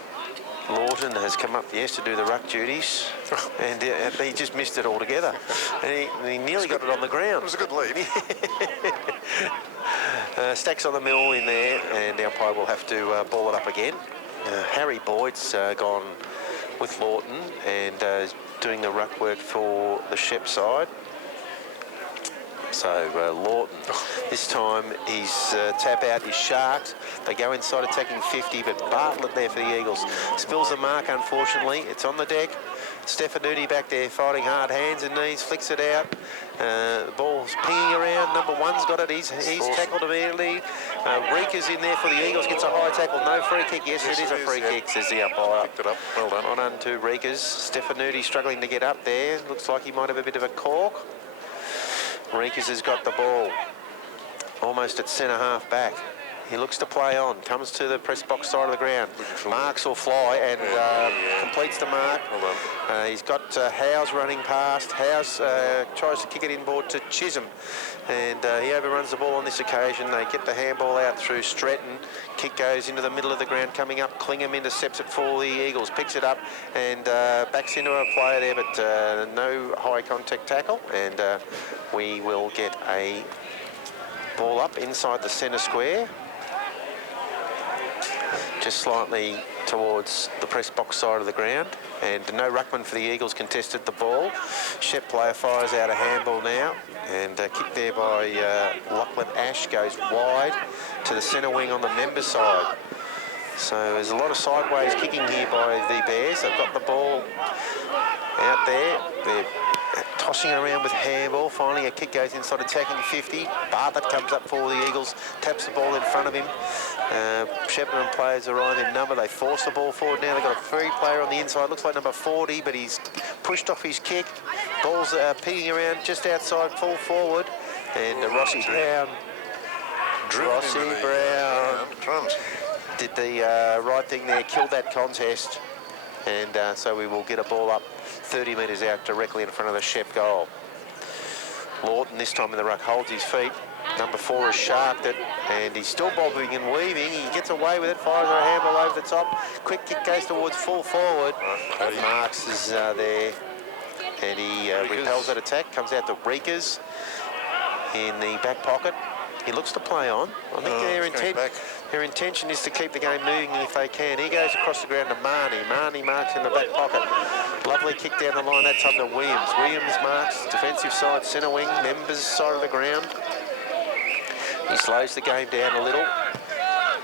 Lawton has come up, yes, to do the ruck duties, and he just missed it altogether. And he nearly got it on the ground. It was a good lead. Stacks on the mill in there, and the umpire will have to ball it up again. Harry Boyd's gone with Lawton and doing the ruck work for the Shep side. So Lawton, this time his tap out is sharked. They go inside attacking 50, but Bartlett there for the Eagles. Spills the mark, unfortunately. It's on the deck. Stefanuti back there fighting hard, hands and knees, flicks it out. The ball's pinging around. Number 1's got it. He's tackled immediately. Reekers in there for the Eagles, gets a high tackle. No free kick. Yes, it is a free kick, says the umpire. Picked it up. Well done. Well done to Reekers. Stefanuti struggling to get up there. Looks like he might have a bit of a cork. Reekers has got the ball almost at centre half back. He looks to play on, comes to the press box side of the ground. Marks or fly and completes the mark. Well he's got Howes running past. Howes tries to kick it inboard to Chisholm, and he overruns the ball on this occasion. They get the handball out through Stretton. Kick goes into the middle of the ground, coming up. Clingham intercepts it for the Eagles, picks it up and backs into a player there, but no high contact tackle, and we will get a ball up inside the centre square. Just slightly towards the press box side of the ground, and no ruckman for the Eagles contested the ball. Shep player fires out a handball now, and kick there by Lachlan Ash goes wide to the centre wing on the member side. So there's a lot of sideways kicking here by the Bears. They've got the ball out there. They're tossing around with handball. Finally, a kick goes inside attacking 50. Bartlett comes up for the Eagles, taps the ball in front of him. Shepparton players are on their number. They force the ball forward now. They've got a free player on the inside. Looks like number 40, but he's pushed off his kick. Ball's peeing around just outside full forward. And Rossi Brown. Did the right thing there, killed that contest. And so we will get a ball up 30 metres out directly in front of the Shep goal. Lawton, this time in the ruck, holds his feet. Number 4 has sharped it, and he's still bobbing and weaving. He gets away with it, fires a handball over the top. Quick kick goes towards full forward. Marks is there, and he repels that attack. Comes out to Reekers in the back pocket. He looks to play on. I think their intention is to keep the game moving if they can. He goes across the ground to Marnie. Marnie marks in the back pocket. Lovely kick down the line, that time to Williams. Williams marks defensive side, centre wing, members side of the ground. He slows the game down a little.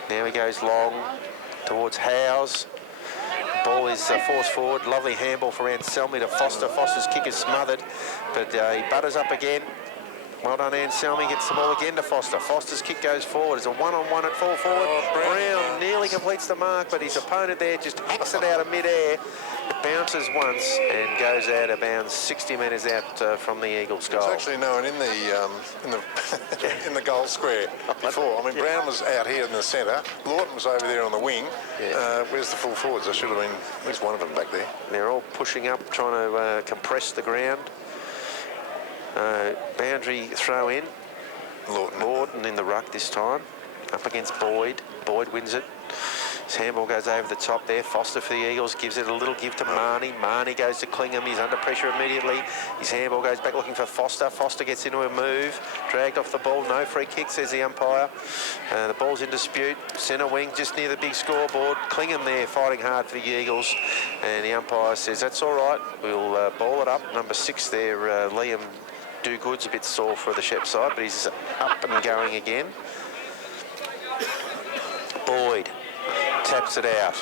Now he goes long towards Howes. Ball is forced forward. Lovely handball for Anselmi to Foster. Foster's kick is smothered, but he butters up again. Well done, Anselmi gets the ball again to Foster. Foster's kick goes forward. It's a one-on-one at full forward. Brown nearly completes the mark, but his opponent there just hacks it out of mid-air. It bounces once and goes out of bounds 60 metres out from the Eagles' goal. There's actually no one in the in the goal square before. I mean, Brown was out here in the centre. Lawton was over there on the wing. Where's the full forwards? There should have been at least one of them back there. They're all pushing up, trying to compress the ground. Boundary throw in. Lawton in the ruck this time. Up against Boyd. Boyd wins it. His handball goes over the top there. Foster for the Eagles gives it a little give to Marnie. Marnie goes to Clingham. He's under pressure immediately. His handball goes back looking for Foster. Foster gets into a move. Dragged off the ball. No free kick, says the umpire. The ball's in dispute. Centre wing just near the big scoreboard. Clingham there fighting hard for the Eagles. And the umpire says, that's all right. We'll ball it up. Number 6 there, Liam Do-Good's a bit sore for the Shep side, but he's up and going again. Boyd taps it out.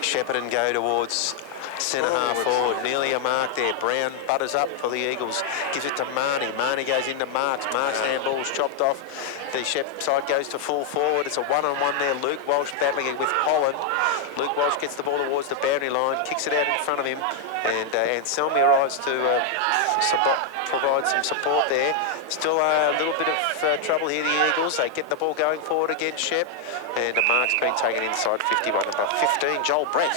Shepparton go towards centre half forward. Nearly a mark there. Brown butters up for the Eagles. Gives it to Marnie. Marnie goes into Marks. Marks' handball's chopped off. The Shep side goes to full forward. It's a one-on-one there. Luke Walsh battling it with Holland. Luke Walsh gets the ball towards the boundary line, kicks it out in front of him, and Anselmi arrives to provide some support there. Still a little bit of trouble here, the Eagles. They get the ball going forward against Shep, and a mark's been taken inside 50 by number 15, Joel Brett.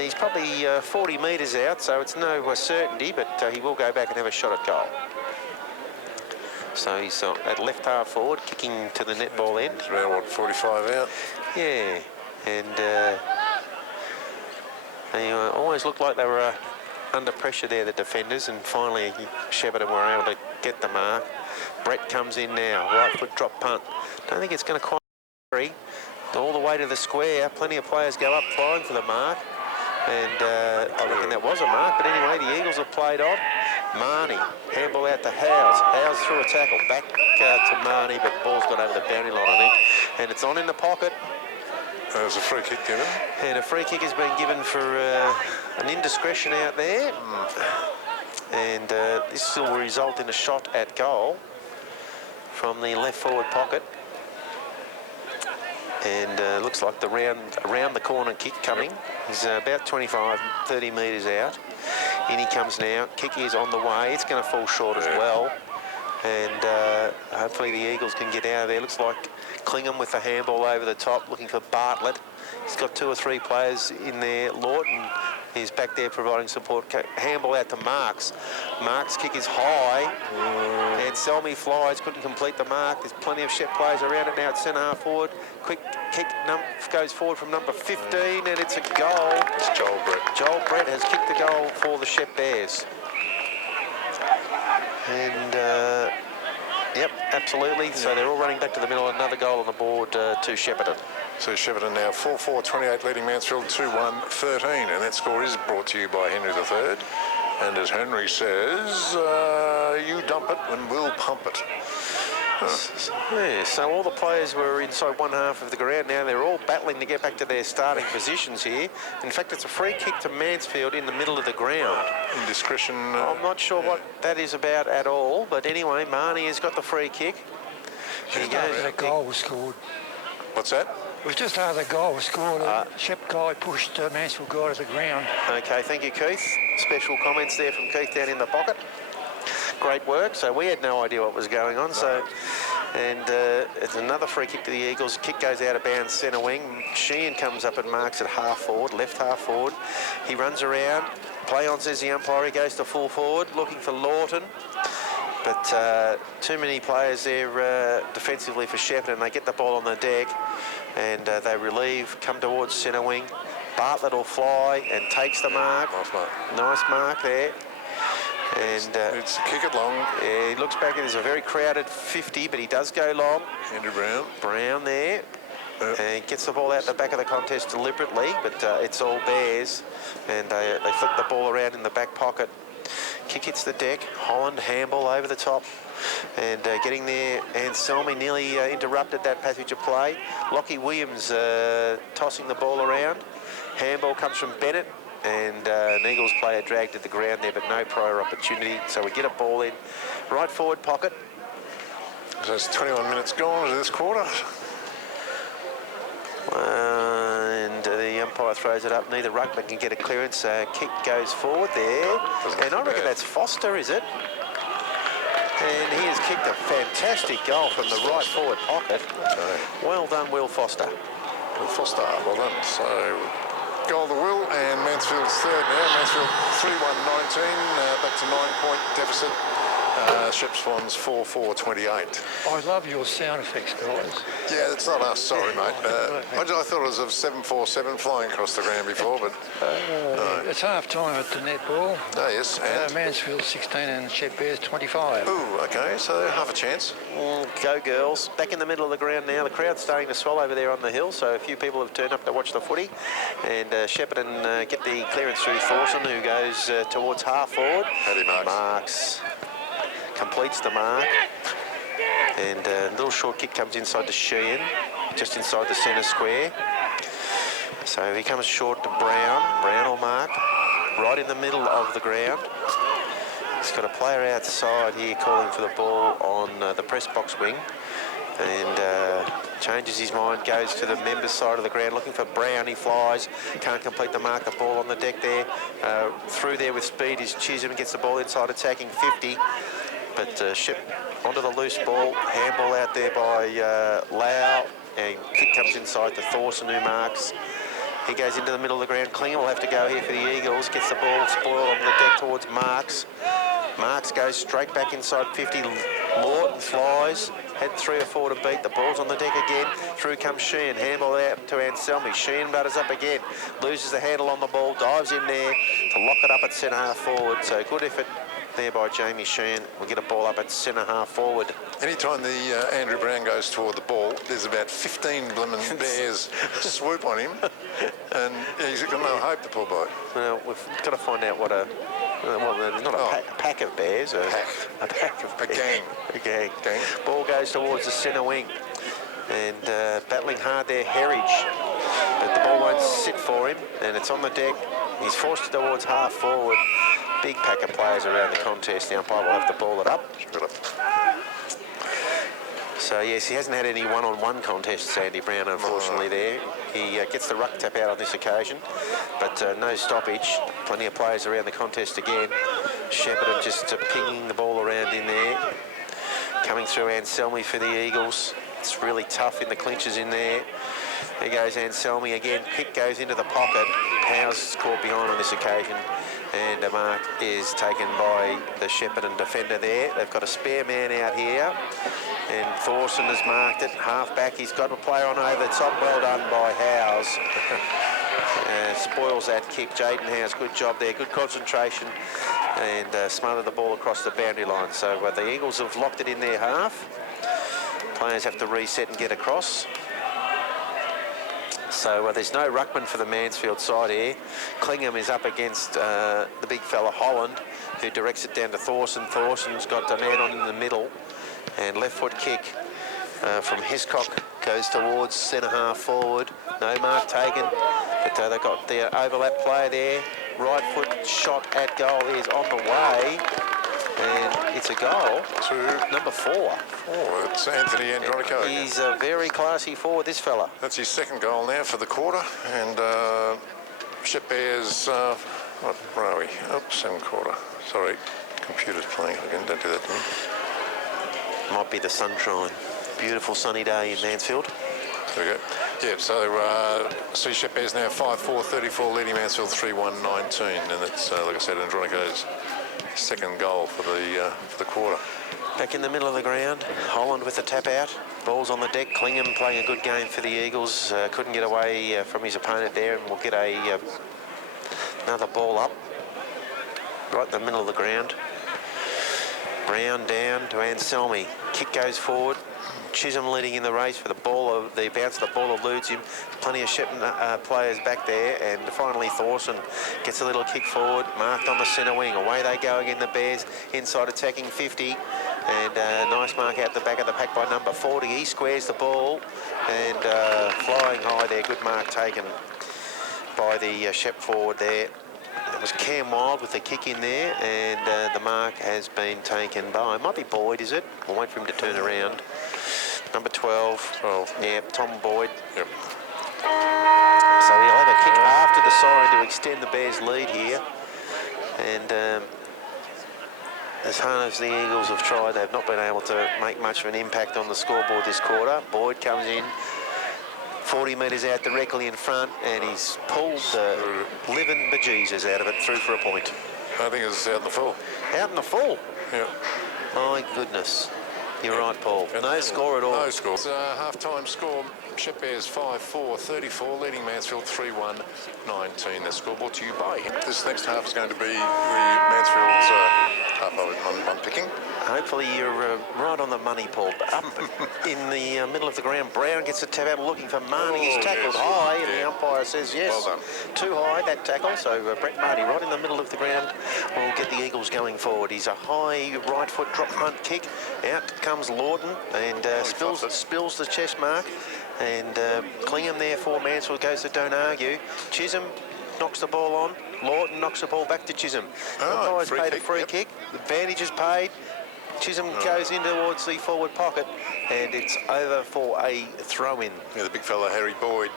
He's probably 40 metres out, so it's no certainty, but he will go back and have a shot at goal. So he's at left half forward, kicking to the netball end. It's around, what, 45 out? Yeah, and they always looked like they were under pressure there, the defenders, and finally Shepparton were able to get the mark. Brett comes in now, right foot drop punt. Don't think it's going to quite carry all the way to the square. Plenty of players go up flying for the mark, and I reckon that was a mark, but anyway, the Eagles have played on. Marnie, handball out to Howes. Howes through a tackle, back to Marnie, but the ball's gone over the boundary line, I think, and it's on in the pocket. There's a free kick given. And a free kick has been given for an indiscretion out there. And this will result in a shot at goal from the left forward pocket. And looks like the around the corner kick coming. He's about 25, 30 metres out. In he comes now. Kick is on the way. It's going to fall short as well. And hopefully the Eagles can get out of there. Looks like Clingham with the handball over the top, looking for Bartlett. He's got 2 or 3 players in there. Lawton is back there providing support. Handball out to Marks. Marks' kick is high. And Selmy flies, couldn't complete the mark. There's plenty of Shep players around it now at centre half forward. Quick kick goes forward from number 15, and it's a goal. It's Joel Brett. Joel Brett has kicked the goal for the Shep Bears. And yep, absolutely. So they're all running back to the middle. Another goal on the board to Shepparton. So Shepparton now 4-4-28 leading Mansfield 2-1-13, and that score is brought to you by Henry III. And as Henry says, you dump it and we'll pump it. Yeah, so all the players were inside one half of the ground now. They're all battling to get back to their starting positions here. In fact, it's a free kick to Mansfield in the middle of the ground. Indiscretion. I'm not sure what that is about at all, but anyway, Marnie has got the free kick. Here he goes. That goal was scored. What's that? It was just after the goal was scored. Shep guy pushed Mansfield guy to the ground. Okay, thank you, Keith. Special comments there from Keith down in the pocket. Great work. So we had no idea what was going on. So, and it's another free kick to the Eagles. Kick goes out of bounds, centre wing. Sheehan comes up and marks at half forward, left half forward. He runs around. Play on, says the umpire. He goes to full forward, looking for Lawton. But too many players there defensively for Shepparton. They get the ball on the deck and they relieve, come towards centre wing. Bartlett will fly and takes the mark. Nice mark. Nice mark there. And it's kick it long. Yeah, he looks back, there's a very crowded 50, but he does go long. Andrew Brown. Brown there. And gets the ball out the back of the contest deliberately, but it's all Bears. And they flick the ball around in the back pocket. Kick hits the deck. Holland, handball over the top. And getting there, Anselmi nearly interrupted that passage of play. Lockie Williams tossing the ball around. Handball comes from Bennett. And an Eagles player dragged to the ground there, but no prior opportunity. So we get a ball in. Right forward pocket. So it's 21 minutes gone to this quarter. And the umpire throws it up. Neither ruckman can get a clearance. Kick goes forward there. And I reckon that's Foster, is it? And he has kicked a fantastic goal from the right forward pocket. Well done, Will Foster. Will Foster, well done. So goal to Will, and Mansfield's third now. Mansfield 3-1-19, back to 9-point deficit. Shep Swans 4-4-28. I love your sound effects, guys. Yeah, it's not us, sorry, mate. I thought it was of 7-4-7 flying across the ground before, but... It's half-time at the netball. Oh, yes, and... Mansfield 16 and Shep Bears 25. Ooh, OK, so half a chance. Go girls. Back in the middle of the ground now. The crowd's starting to swell over there on the hill, so a few people have turned up to watch the footy. And Shepparton get the clearance through Thorson, who goes towards half forward. Paddy Marks. Marks completes the mark. And a little short kick comes inside to Sheehan, just inside the centre square. So he comes short to Brown. Brown will mark right in the middle of the ground. He's got a player outside here calling for the ball on the press box wing, and changes his mind, goes to the members' side of the ground looking for Brown. He flies, can't complete the mark. The ball on the deck there. Through there with speed is Chisholm, gets the ball inside attacking 50, but Shep onto the loose ball. Handball out there by Lau, and kick comes inside to Thorson, who marks. He goes into the middle of the ground. Klinger will have to go here for the Eagles. Gets the ball spoiled on the deck towards Marks. Marks goes straight back inside 50. Lawton flies. Had 3 or 4 to beat. The ball's on the deck again. Through comes Sheehan. Handball out to Anselmi. Sheehan butters up again. Loses the handle on the ball. Dives in there to lock it up at centre half forward. So good effort there by Jamie Sheehan. We'll get a ball up at centre half forward. Anytime the Andrew Brown goes toward the ball, there's about 15 blimmin' Bears swoop on him, and he's got no hope, the poor boy. Well, we've got to find out what a... Well, there's not a pack of Bears. A pack of Bears. A gang. A gang. Ball goes towards the centre wing. And battling hard there, Herridge. But the ball won't sit for him, and it's on the deck. He's forced towards half forward. Big pack of players around the contest. The umpire will have to ball it up. So, yes, he hasn't had any one-on-one contests, Andy Brown, unfortunately, there. He gets the ruck tap out on this occasion, but no stoppage. Plenty of players around the contest again. Shepparton just pinging the ball around in there. Coming through Anselmi for the Eagles. It's really tough in the clinches in there. There goes Anselmi again. Kick goes into the pocket. Howes caught behind on this occasion. And a mark is taken by the Shepparton defender there. They've got a spare man out here. And Thorson has marked it. Half back, he's got a player on over the top. Well done by Howes. Spoils that kick. Jaden Howes, good job there. Good concentration. And smothered the ball across the boundary line. So the Eagles have locked it in their half. Players have to reset and get across. So there's no ruckman for the Mansfield side here. Clingham is up against the big fella Holland, who directs it down to Thorson. Thorson's got a man on in the middle, and left foot kick from Hiscock goes towards centre half forward. No mark taken, but they've got their overlap player there. Right foot shot at goal is on the way, and it's a goal To number 4. Oh, it's Anthony Andronico. He's a very classy forward, this fella. That's his second goal now for the quarter. And Shep Bears, what are we? Oh, second quarter. Sorry, computer's playing again. Don't do that to me. Might be the sunshine. Beautiful sunny day in Mansfield. There we go. Yeah, so see Shep Bears now 5-4-34, leading Mansfield 3-1-19. And that's, like I said, Andronico's second goal for the quarter. Back in the middle of the ground, Holland with the tap out. Ball's on the deck. Clingham playing a good game for the Eagles. Couldn't get away from his opponent there, and we'll get another ball up right in the middle of the ground. Brown down to Anselmi. Kick goes forward. Chisholm leading in the race for the ball. The bounce of the ball eludes him. Plenty of Shepparton players back there, and finally Thorson gets a little kick forward, marked on the centre wing. Away they go again, the Bears inside attacking 50, and nice mark out the back of the pack by number 40. He squares the ball, and flying high there. Good mark taken by the Shep forward there. It was Cam Wild with the kick in there, and the mark has been taken by, might be Boyd, is it? We'll wait for him to turn around. Number 12. Yeah, Tom Boyd. Yep. So he'll have a kick after the siren to extend the Bears' lead here. And as hard as the Eagles have tried, they've not been able to make much of an impact on the scoreboard this quarter. Boyd comes in 40 metres out directly in front, and he's pulled the living bejesus out of it, through for a point. I think it's out in the full. Out in the full? Yeah. My goodness. You're right, Paul. No score at all. No score. It's half-time score. Shep Bears 5-4-34, leading Mansfield 3-1-19. The scoreboard to you by him. This next half is going to be the Mansfield's half I'm picking. Hopefully you're right on the money, Paul. Up in the middle of the ground, Brown gets a tap out looking for Marnie. He's tackled high, and the umpire says yes. Well done. Too high, that tackle. So Brett Marty right in the middle of the ground will get the Eagles going forward. He's a high right foot drop punt kick. Out comes Lawton, and spills the chest mark. And Clingham there for Mansfield goes to don't argue. Chisholm knocks the ball on. Lawton knocks the ball back to Chisholm. Umpire's paid a free kick. Advantage is paid. Chisholm goes in towards the forward pocket, and it's over for a throw-in. Yeah, the big fella Harry Boyd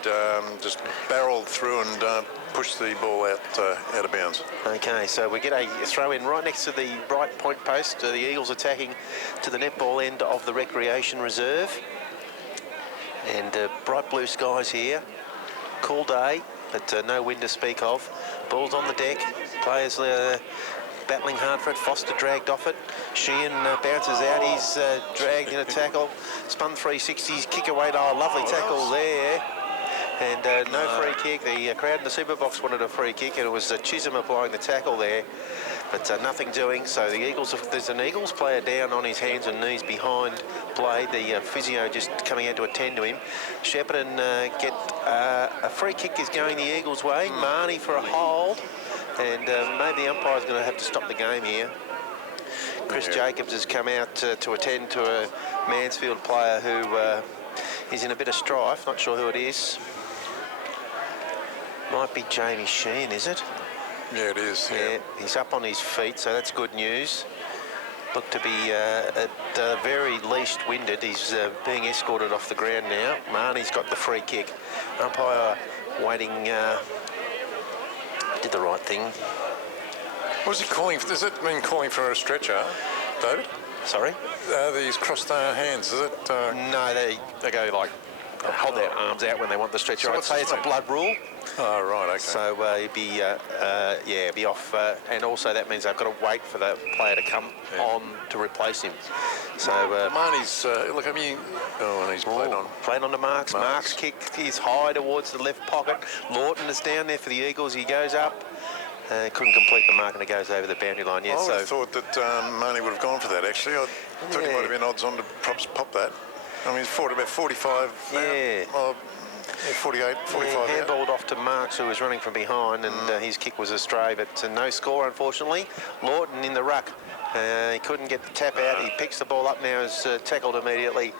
just barreled through and pushed the ball out of bounds. Okay, so we get a throw-in right next to the right point post. The Eagles attacking to the netball end of the recreation reserve. And bright blue skies here. Cool day, but no wind to speak of. Ball's on the deck. Players battling hard for it. Foster dragged off it. Sheehan bounces out. He's dragged in a tackle. Spun 360s. Kick away. Oh, lovely tackle there. And no free kick. The crowd in the super box wanted a free kick, and it was Chisholm applying the tackle there. But nothing doing. So the Eagles, there's an Eagles player down on his hands and knees behind Blade. The physio just coming out to attend to him. Shepparton get a free kick is going the Eagles' way. Marnie for a hold. And maybe the umpire's going to have to stop the game here. Chris Jacobs has come out to attend to a Mansfield player who is in a bit of strife. Not sure who it is. Might be Jamie Sheen, is it? Yeah, it is. Yeah, he's up on his feet, so that's good news. Look to be at the very least winded. He's being escorted off the ground now. Marnie's got the free kick. Umpire waiting. Did the right thing. What is he calling? Does it mean calling for a stretcher, David? Sorry? These crossed hands, is it? No, they go like hold their arms out when they want the stretcher. I'd say it's a blood rule. Oh, right, okay. So he'd be, be off. And also that means they've got to wait for the player to come on to replace him. So Marnie's, look, I mean, and he's played on. Played on to Marks. Marks kick is high towards the left pocket. Lawton is down there for the Eagles. He goes up. Couldn't complete the mark, and it goes over the boundary line. Yeah, I thought that Marnie would have gone for that, actually. I thought he might have been odds on to perhaps pop that. I mean, he's fought about 45 now. Yeah. Well, Yeah, 48, 45 He out. handballed off to Marks, who was running from behind, and his kick was astray, but no score, unfortunately. Lawton in the ruck. He couldn't get the tap out. He picks the ball up now, is tackled immediately,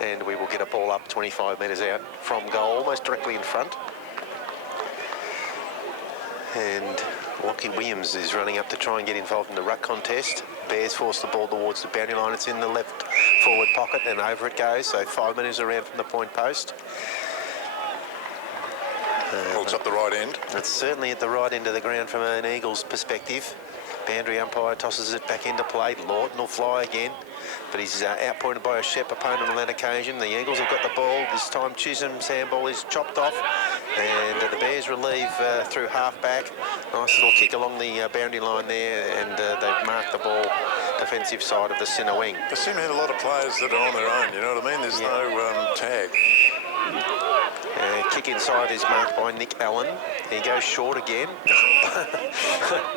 and we will get a ball up 25 metres out from goal, almost directly in front. And Lockie Williams is running up to try and get involved in the ruck contest. Bears force the ball towards the boundary line. It's in the left forward pocket, and over it goes. So 5 metres around from the point post. Ball's up the right end. It's certainly at the right end of the ground from an Eagles perspective. Boundary umpire tosses it back into play. Lawton will fly again, but he's outpointed by a Shep opponent on that occasion. The Eagles have got the ball. This time Chisholm's handball is chopped off, and the Bears relieve through half-back. Nice little kick along the boundary line there, and they've marked the ball defensive side of the centre wing. They seem to have a lot of players that are on their own, you know what I mean? There's no tag. Kick inside is marked by Nick Allen. He goes short again.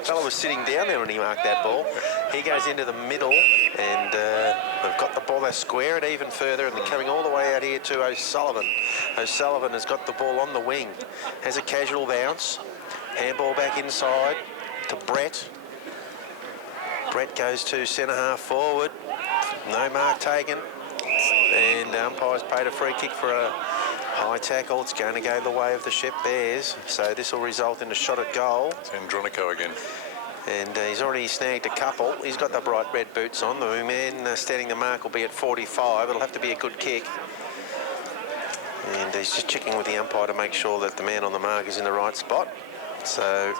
Fellow was sitting down there when he marked that ball. He goes into the middle, and they've got the ball. They square it even further, and they're coming all the way out here to O'Sullivan. O'Sullivan has got the ball on the wing. Has a casual bounce. Handball back inside to Brett. Brett goes to centre half forward. No mark taken. And umpire's paid a free kick for a high tackle. It's going to go the way of the Shep Bears, so this will result in a shot at goal. It's Andronico again. And he's already snagged a couple. He's got the bright red boots on. The man standing the mark will be at 45. It'll have to be a good kick. And he's just checking with the umpire to make sure that the man on the mark is in the right spot. So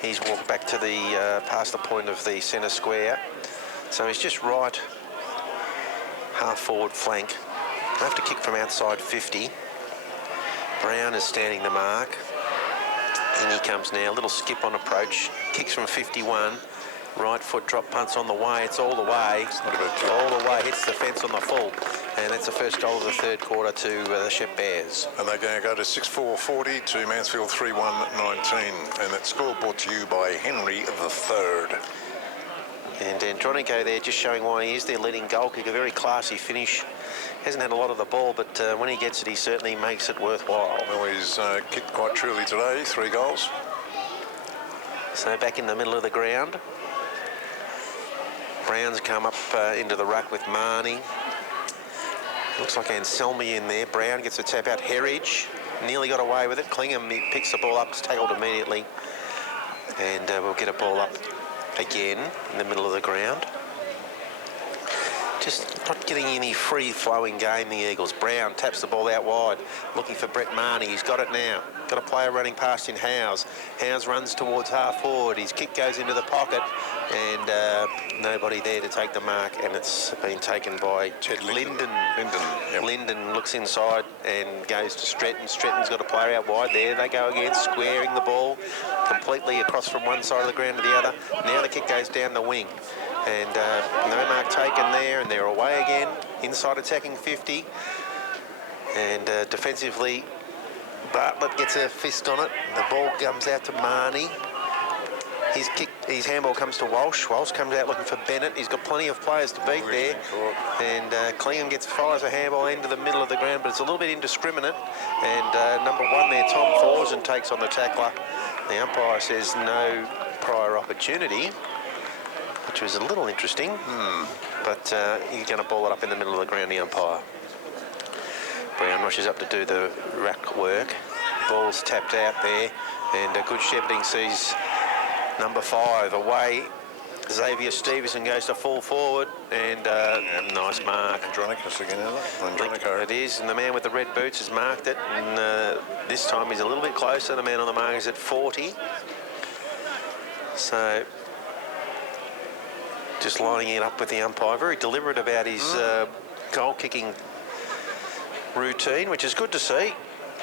he's walked back to the past the point of the centre square. So he's just right half forward flank. They'll have to kick from outside 50. Brown is standing the mark. In he comes now, a little skip on approach. Kicks from 51. Right foot drop punts on the way. It's all the way. All the way, hits the fence on the full. And that's the first goal of the third quarter to the Shep Bears. And they're going to go to 6-4-40 to Mansfield 3-1-19. And that score brought to you by Henry III. And Andronico there just showing why he is their leading goal kicker. A very classy finish. Hasn't had a lot of the ball, but when he gets it, he certainly makes it worthwhile. Well, he's kicked quite truly today, 3 goals. So back in the middle of the ground. Brown's come up into the ruck with Marnie. Looks like Anselmi in there. Brown gets a tap out. Herridge nearly got away with it. Clingham, he picks the ball up, it's tackled immediately. And we'll get a ball up again in the middle of the ground. Just not getting any free-flowing game, the Eagles. Brown taps the ball out wide, looking for Brett Marnie. He's got it now. Got a player running past in Howes. Howes runs towards half forward. His kick goes into the pocket, and nobody there to take the mark, and it's been taken by Ted Linden. Yep. Linden looks inside and goes to Stretton. Stretton's got a player out wide. There they go again, squaring the ball completely across from one side of the ground to the other. Now the kick goes down the wing. And no mark taken there, and they're away again. Inside attacking 50. And defensively, Bartlett gets a fist on it. The ball comes out to Marnie. His handball comes to Walsh. Walsh comes out looking for Bennett. He's got plenty of players to beat there. And Clingham fires a handball into the middle of the ground, but it's a little bit indiscriminate. And number 1 there, Tom Forsen, takes on the tackler. The umpire says no prior opportunity, which was a little interesting. But you're going to ball it up in the middle of the ground, the umpire. Brown rushes up to do the rack work. Ball's tapped out there, and good shepherding sees number 5 away. Xavier Stevenson goes to full forward, and nice mark. Andronicus again, Andronico. It is, and the man with the red boots has marked it, and this time he's a little bit closer. The man on the mark is at 40. So just lining it up with the umpire. Very deliberate about his goal-kicking routine, which is good to see.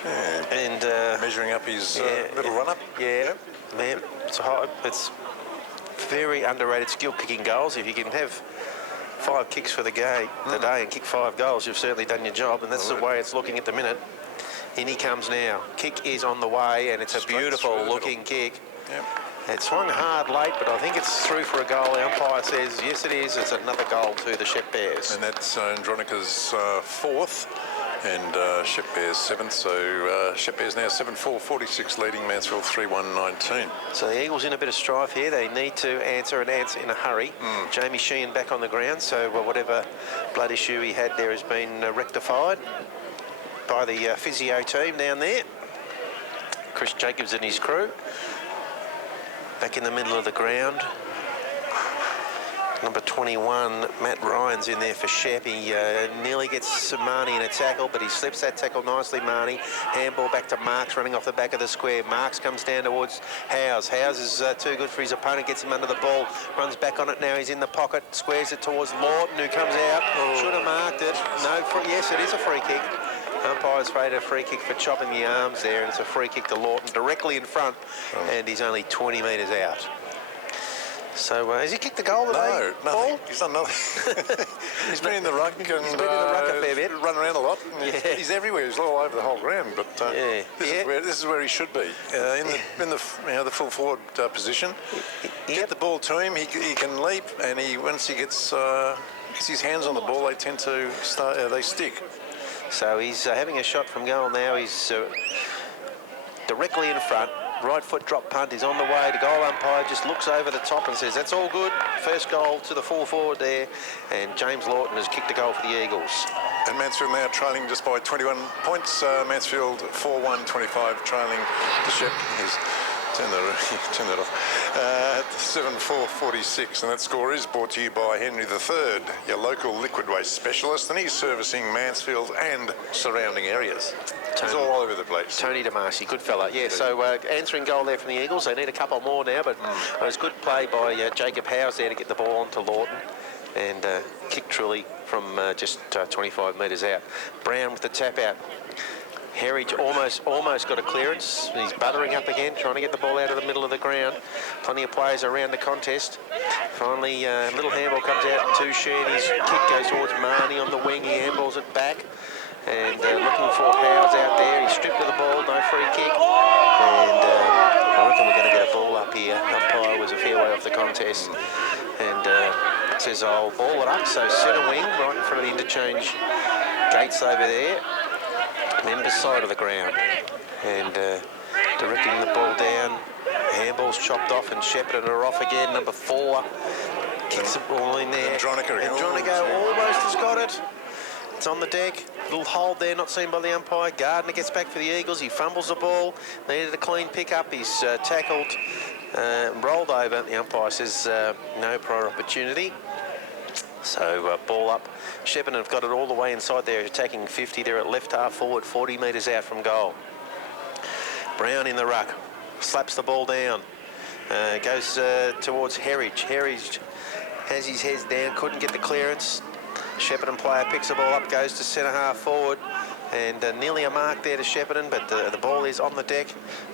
Yeah. And measuring up his little run-up. Yeah, man, it's very underrated skill-kicking goals. If you can have 5 kicks for the game today and kick 5 goals, you've certainly done your job, and that's the way it's looking at the minute. In he comes now. Kick is on the way, and it's a beautiful-looking kick. Yep. It swung hard late, but I think it's through for a goal. The umpire says, yes, it is. It's another goal to the Shep Bears. And that's Andronica's 4th. and Shep Bears 7th. So Shep Bears now 7-4-46 leading Mansfield 3-1-19. So the Eagles in a bit of strife here. They need to answer in a hurry. Jamie Sheehan back on the ground, so whatever blood issue he had there has been rectified by the physio team down there. Chris Jacobs and his crew back in the middle of the ground. Number 21, Matt Ryan's in there for Shep. He nearly gets Marnie in a tackle, but he slips that tackle nicely, Marnie. Handball back to Marks, running off the back of the square. Marks comes down towards Howes. Howes is too good for his opponent, gets him under the ball, runs back on it now, he's in the pocket, squares it towards Lawton, who comes out. Should have marked it. No, yes, it is a free kick. Umpire's rated a free kick for chopping the arms there, and it's a free kick to Lawton directly in front, and he's only 20 metres out. So has he kicked the goal today? No, nothing. He's done nothing. He's been in the ruck and he's been in the ruck a fair bit. Run around a lot. He's everywhere. He's all over the whole ground. But this is where he should be in the full forward position. Get the ball to him. He can leap, and once he gets his hands on the ball, they tend to start. They stick. So he's having a shot from goal now. He's directly in front. Right foot drop punt is on the way. The goal umpire just looks over the top and says, that's all good. First goal to the full forward there. And James Lawton has kicked a goal for the Eagles. And Mansfield now trailing just by 21 points. Mansfield 4-1-25 trailing to Shep. Turn that off. 7-4-46, and that score is brought to you by Henry III, your local liquid waste specialist, and he's servicing Mansfield and surrounding areas. He's all over the place. Tony DeMasi, good fella. Yeah, so answering goal there from the Eagles. They need a couple more now, but it was good play by Jacob Howes there to get the ball onto Lawton, and kick truly from just 25 metres out. Brown with the tap out. Herridge almost got a clearance. He's buttering up again, trying to get the ball out of the middle of the ground. Plenty of players around the contest. Finally, little handball comes out to Sheen. His kick goes towards Marnie on the wing. He handballs it back. And looking for Howes out there. He's stripped of the ball, no free kick. And I reckon we're going to get a ball up here. Umpire was a fair way off the contest. And says I'll ball it up. So centre wing, right in front of the interchange gates over there. Members side of the ground, and directing the ball down. Handball's chopped off, and Shepparton are off again. Number 4 kicks the ball in there. Andronico almost has got it. It's on the deck. Little hold there, not seen by the umpire. Gardner gets back for the Eagles. He fumbles the ball. They needed a clean pick-up. He's tackled, rolled over. The umpire says no prior opportunity. So ball up. Shepparton have got it all the way inside there, attacking 50. They're at left half forward, 40 metres out from goal. Brown in the ruck, slaps the ball down, goes towards Herridge. Herridge has his head down, couldn't get the clearance. Shepparton player picks the ball up, goes to centre half forward, and nearly a mark there to Shepparton, but the ball is on the deck.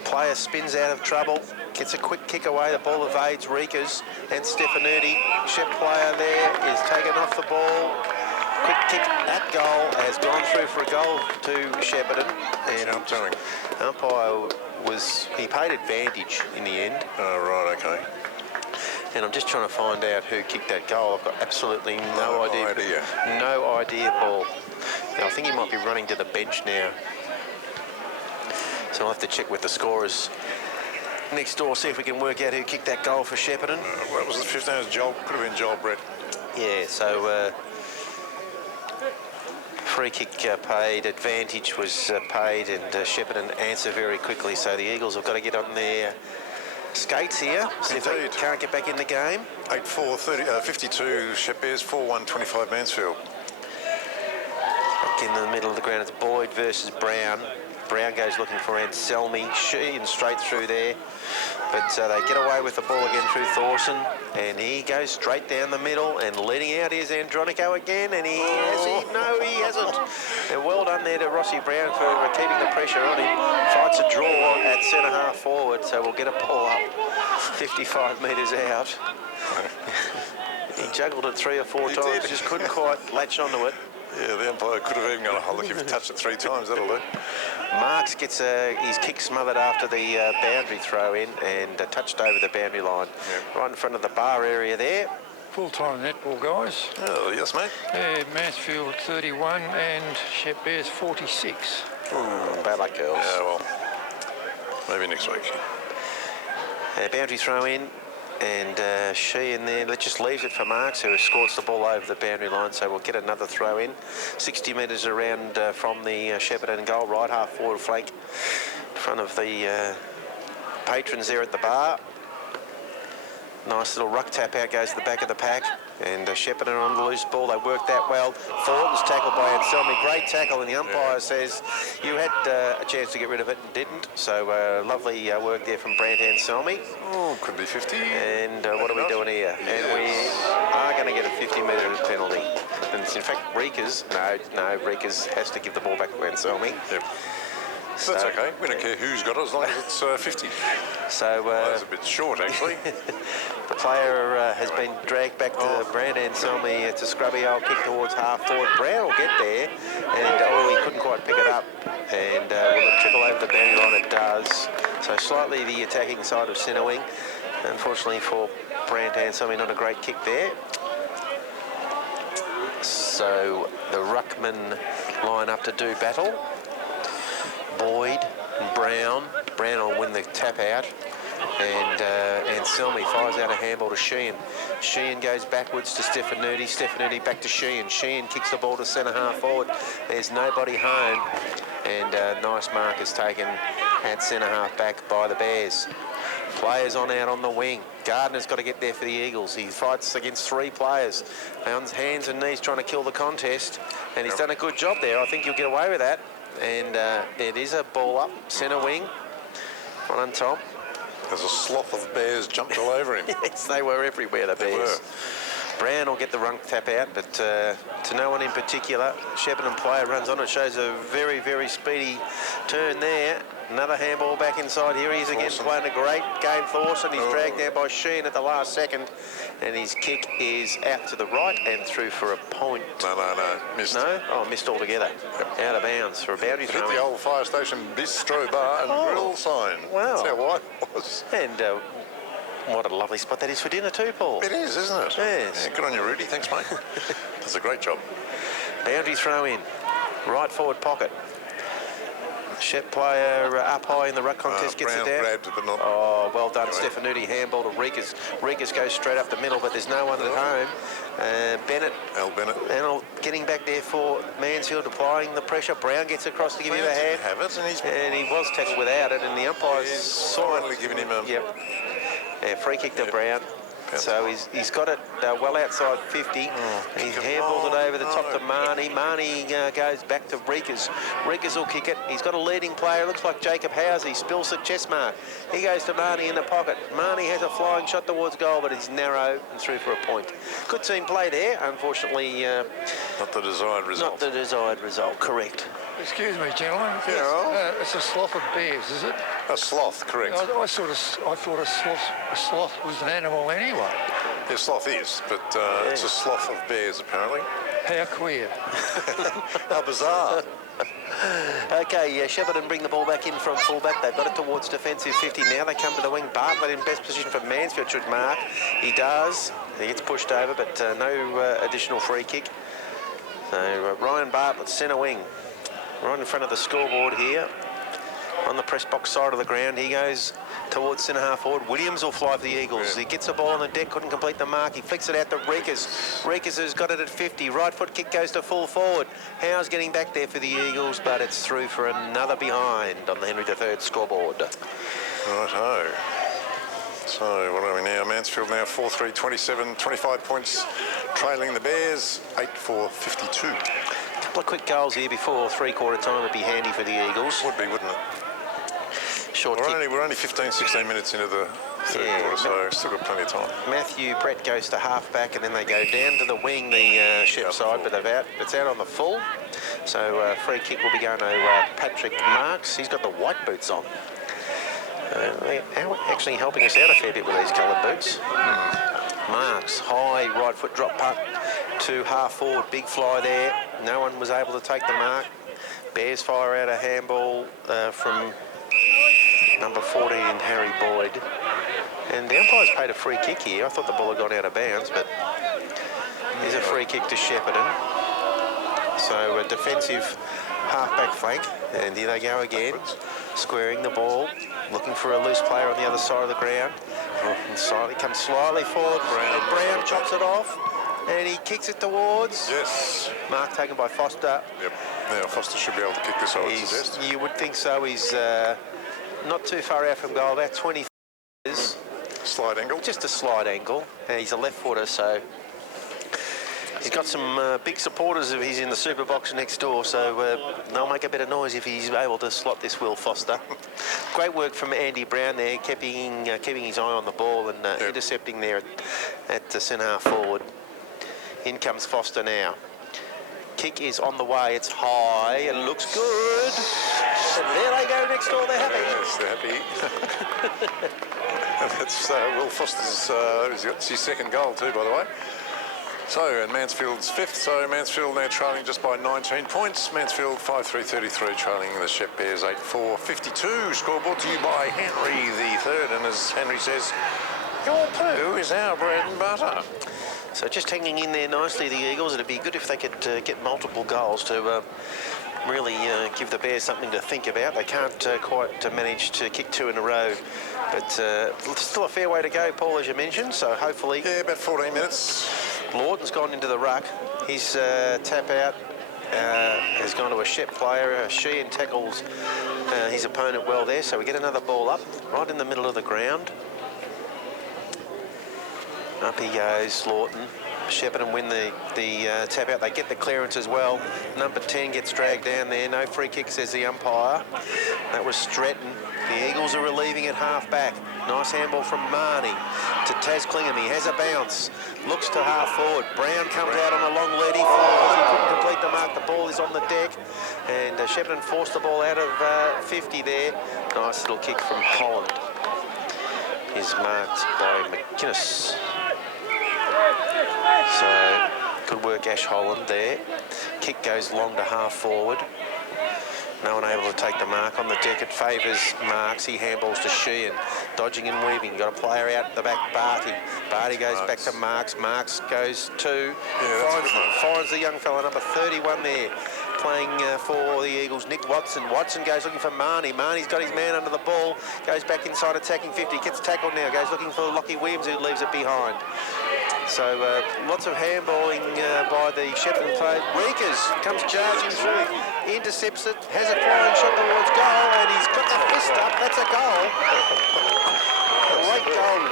Player spins out of trouble, gets a quick kick away. The ball evades Rikas and Stefanuti. Shep player there is taken off the ball. Quick kick at goal has gone through for a goal to Shepparton. And umpire he paid advantage in the end. Oh, right, okay. And I'm just trying to find out who kicked that goal. I've got absolutely no idea. No idea, Paul. Now, I think he might be running to the bench now. So I'll have to check with the scorers next door, see if we can work out who kicked that goal for Shepparton. What was the 15? Joel? Could have been Joel Brett. Yeah, so free kick paid, advantage was paid, and Shepparton answer very quickly. So the Eagles have got to get on their skates here, see if they can't get back in the game. 8-4, 52 Shep Bears, 4-1-25 Mansfield. Back in the middle of the ground, it's Boyd versus Brown. Brown goes looking for Anselmi, Sheehan straight through there. But they get away with the ball again through Thorson, and he goes straight down the middle, and leading out is Andronico again, and no, he hasn't. And well done there to Rossi Brown for keeping the pressure on him. Fights a draw at centre half forward, so we'll get a ball up 55 metres out. He juggled it 3 or 4 times, just couldn't quite latch onto it. Yeah, the umpire could have even gone, oh, look, if you touched it 3 times, that'll do. Marks gets his kick smothered after the boundary throw in and touched over the boundary line. Right in front of the bar area there. full-time netball guys. Oh, yes, mate. Yeah, Mansfield 31 and Shep Bears 46. Bad luck, girls. Yeah, well, maybe next week. Boundary throw in, and she in there just leaves it for Marks, who escorts the ball over the boundary line, so we'll get another throw in. 60 metres around from the Shepparton goal, right half forward flank, in front of the patrons there at the bar. Nice little ruck tap out goes to the back of the pack, and Shepparton on the loose ball. They worked that well. Thornton's tackled by Anselmi. Great tackle, and the umpire says you had a chance to get rid of it and didn't. So lovely work there from Brant Anselmi. Oh, could be 50. And what are we doing here? Yes. And we are going to get a 50-metre penalty. And it's in fact Reekers. No, Reekers has to give the ball back to Anselmi. Yep. So, that's okay. We don't care who's got it as long as it's 50. So Well, that's a bit short, actually. the player has been dragged back to Brand Anselmi. It's a scrubby old kick towards half forward. Brown will get there, and he couldn't quite pick it up. And will it trickle over the boundary line? It does. So slightly the attacking side of centre wing. Unfortunately for Brand Anselmi, not a great kick there. So the ruckmen line up to do battle. Boyd and Brown. Brown will win the tap out, and Anselmi fires out a handball to Sheehan. Sheehan goes backwards to Stefanuti. Stefanuti back to Sheehan. Sheehan kicks the ball to centre half forward. There's nobody home, and nice mark is taken at centre half back by the Bears. Players on out on the wing. Gardner's got to get there for the Eagles. He fights against three players on hands and knees trying to kill the contest, and he's done a good job there. I think you'll get away with that. And it is a ball up, centre wing, one on top. There's a sloth of Bears jumped all over him. Yes, they were everywhere, the Bears. Brown will get the run tap out, but to no one in particular. Shepparton player runs on it, shows a very, very speedy turn there. Another handball back inside. Here he is again, playing a great game. Thorson, he's dragged down by Sheen at the last second, and his kick is out to the right and through for a point. No, missed. No? Oh, missed altogether. Yep. Out of bounds for a boundary Hit throw. the old fire station bistro bar and grill sign. Wow. That's how wide it was. And what a lovely spot that is for dinner too, Paul. It is, isn't it? Yes. Yeah, good on you, Rudy. Thanks, mate. That's a great job. Boundary throw in. Right forward pocket. Shep player up high in the ruck contest, gets Brown it down. grabbed it, but not... Oh, well done, Anyway. Stefanuti. Handball to Reekers. Reekers goes straight up the middle, but there's no one at home. Bennett. Al Bennett. And getting back there for Mansfield, applying the pressure. Brown gets across to give you a hand. Have it, And he was tackled without it, and the umpires saw finally it. giving him a... Yep. Yeah, free kick to Brown. So he's got it well outside 50. He's handballed it over the top to Marnie. Marnie goes back to Reekers. Reekers will kick it. He's got a leading player. Looks like Jacob Howes. He spills the chest mark. He goes to Marnie in the pocket. Marnie has a flying shot towards goal, but it's narrow and through for a point. Good team play there. Unfortunately, Not the desired result. not the desired result. Correct. Excuse me, gentlemen. Yeah. It's a sloth of bears, is it? A sloth, correct. I thought a sloth was an animal anyway. Yeah, sloth is, but it's a sloth of bears, apparently. How queer. How bizarre. Okay, Shepparton bring the ball back in from fullback. They've got it towards defensive 50. Now they come to the wing. Bartlett in best position for Mansfield should mark. He does. He gets pushed over, but no additional free kick. So Ryan Bartlett, centre wing. Right in front of the scoreboard here. On the press box side of the ground, he goes towards centre half forward. Williams will fly for the Eagles. Yeah. He gets the ball on the deck, couldn't complete the mark. He flicks it out to Reekers. Reekers has got it at 50. Right foot kick goes to full forward. Howe's getting back there for the Eagles, but it's through for another behind on the Henry III scoreboard. Righto. So what are we now? Mansfield now 4-3, 27, 25 points, trailing the Bears, 8-4, 52. Couple of quick goals here before three-quarter time would be handy for the Eagles. Would be, wouldn't it? Short kick. We're only 15, 16 minutes into the third quarter, so still got plenty of time. Matthew Brett goes to half-back, and then they go down to the wing, the Shep side, but it's out on the full. So free kick will be going to Patrick Marks. He's got the white boots on. They're actually helping us out a fair bit with these coloured boots. Marks, high right foot drop punt to half forward, big fly there. No one was able to take the mark. Bears fire out a handball from number 14, Harry Boyd. And the umpires paid a free kick here. I thought the ball had gone out of bounds, but free kick to Shepparton. So a defensive half-back flank, and here they go again, squaring the ball, looking for a loose player on the other side of the ground. And comes slightly forward, and Brown chops it off, and he kicks it towards. Yes. Mark taken by Foster. Yep. Now Foster should be able to kick this, I would suggest. You would think so. He's not too far out from goal, about 20 metres. Slight angle. Just a slight angle. He's a left footer, so he's got some big supporters of his in the super box next door, so they'll make a bit of noise if he's able to slot this Will Foster. Great work from Andy Brown there, keeping his eye on the ball and intercepting there at the centre half forward. In comes Foster now. Kick is on the way, it's high, it looks good. And there they go next door, they're happy. Yes, they're happy. That's Will Foster's, it's his second goal too, by the way. So, and Mansfield's fifth, so Mansfield now trailing just by 19 points. Mansfield 5-3-33 trailing the Shep Bears 8-4-52. Score brought to you by Henry the Third, and as Henry says, your poo is our bread and butter. So just hanging in there nicely, the Eagles. It'd be good if they could get multiple goals to really give the Bears something to think about. They can't quite manage to kick two in a row, but still a fair way to go, Paul, as you mentioned, so hopefully... Yeah, about 14 minutes. Lawton's gone into the ruck. His tap out has gone to a Shep player. Sheehan tackles his opponent well there, so we get another ball up, right in the middle of the ground. Up he goes, Lawton. Shepparton win the tap out. They get the clearance as well. Number 10 gets dragged down there. No free kick, says the umpire. That was Stratton. The Eagles are relieving at half back. Nice handball from Marnie to Taz Clingham. He has a bounce. Looks to half forward. Brown comes out on a long lead. He falls. He couldn't complete the mark. The ball is on the deck. And Shepparton forced the ball out of 50 there. Nice little kick from Holland. Is marked by McInnes. So, good work, Ash Holland there. Kick goes long to half forward. No one able to take the mark on the deck. It favours Marks. He handballs to Sheehan. Dodging and weaving. Got a player out at the back, Barty. Barty goes back to Marks. Marks goes to... finds the young fella, number 31 there. Playing for the Eagles, Nick Watson. Watson goes looking for Marnie. Marnie's got his man under the ball. Goes back inside attacking 50. Gets tackled now. Goes looking for Lockie Williams, who leaves it behind. So lots of handballing by the Shepparton player. Reekers comes charging through. Intercepts it. Has a flying shot towards goal. And he's got the fist up. That's a goal. Great goal.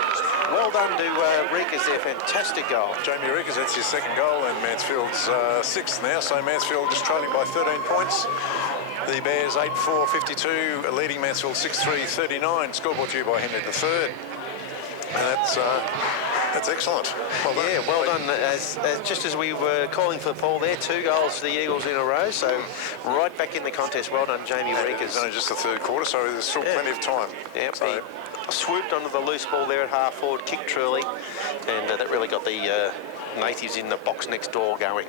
Well done to Reekers there. Fantastic goal. Jamie Reekers, that's his second goal, and Mansfield's sixth now. So Mansfield just trailing by 13 points. The Bears 8-4-52, leading Mansfield 6-3-39. Score brought to you by Henry the Third. And that's excellent. Well done. Yeah, well done. Just as we were calling for Paul there, 2 goals for the Eagles in a row. So right back in the contest. Well done, Jamie Reekers. It's only just the third quarter, so there's still plenty of time. Yep. So, he swooped onto the loose ball there at half forward, kicked truly, and that really got the natives in the box next door going.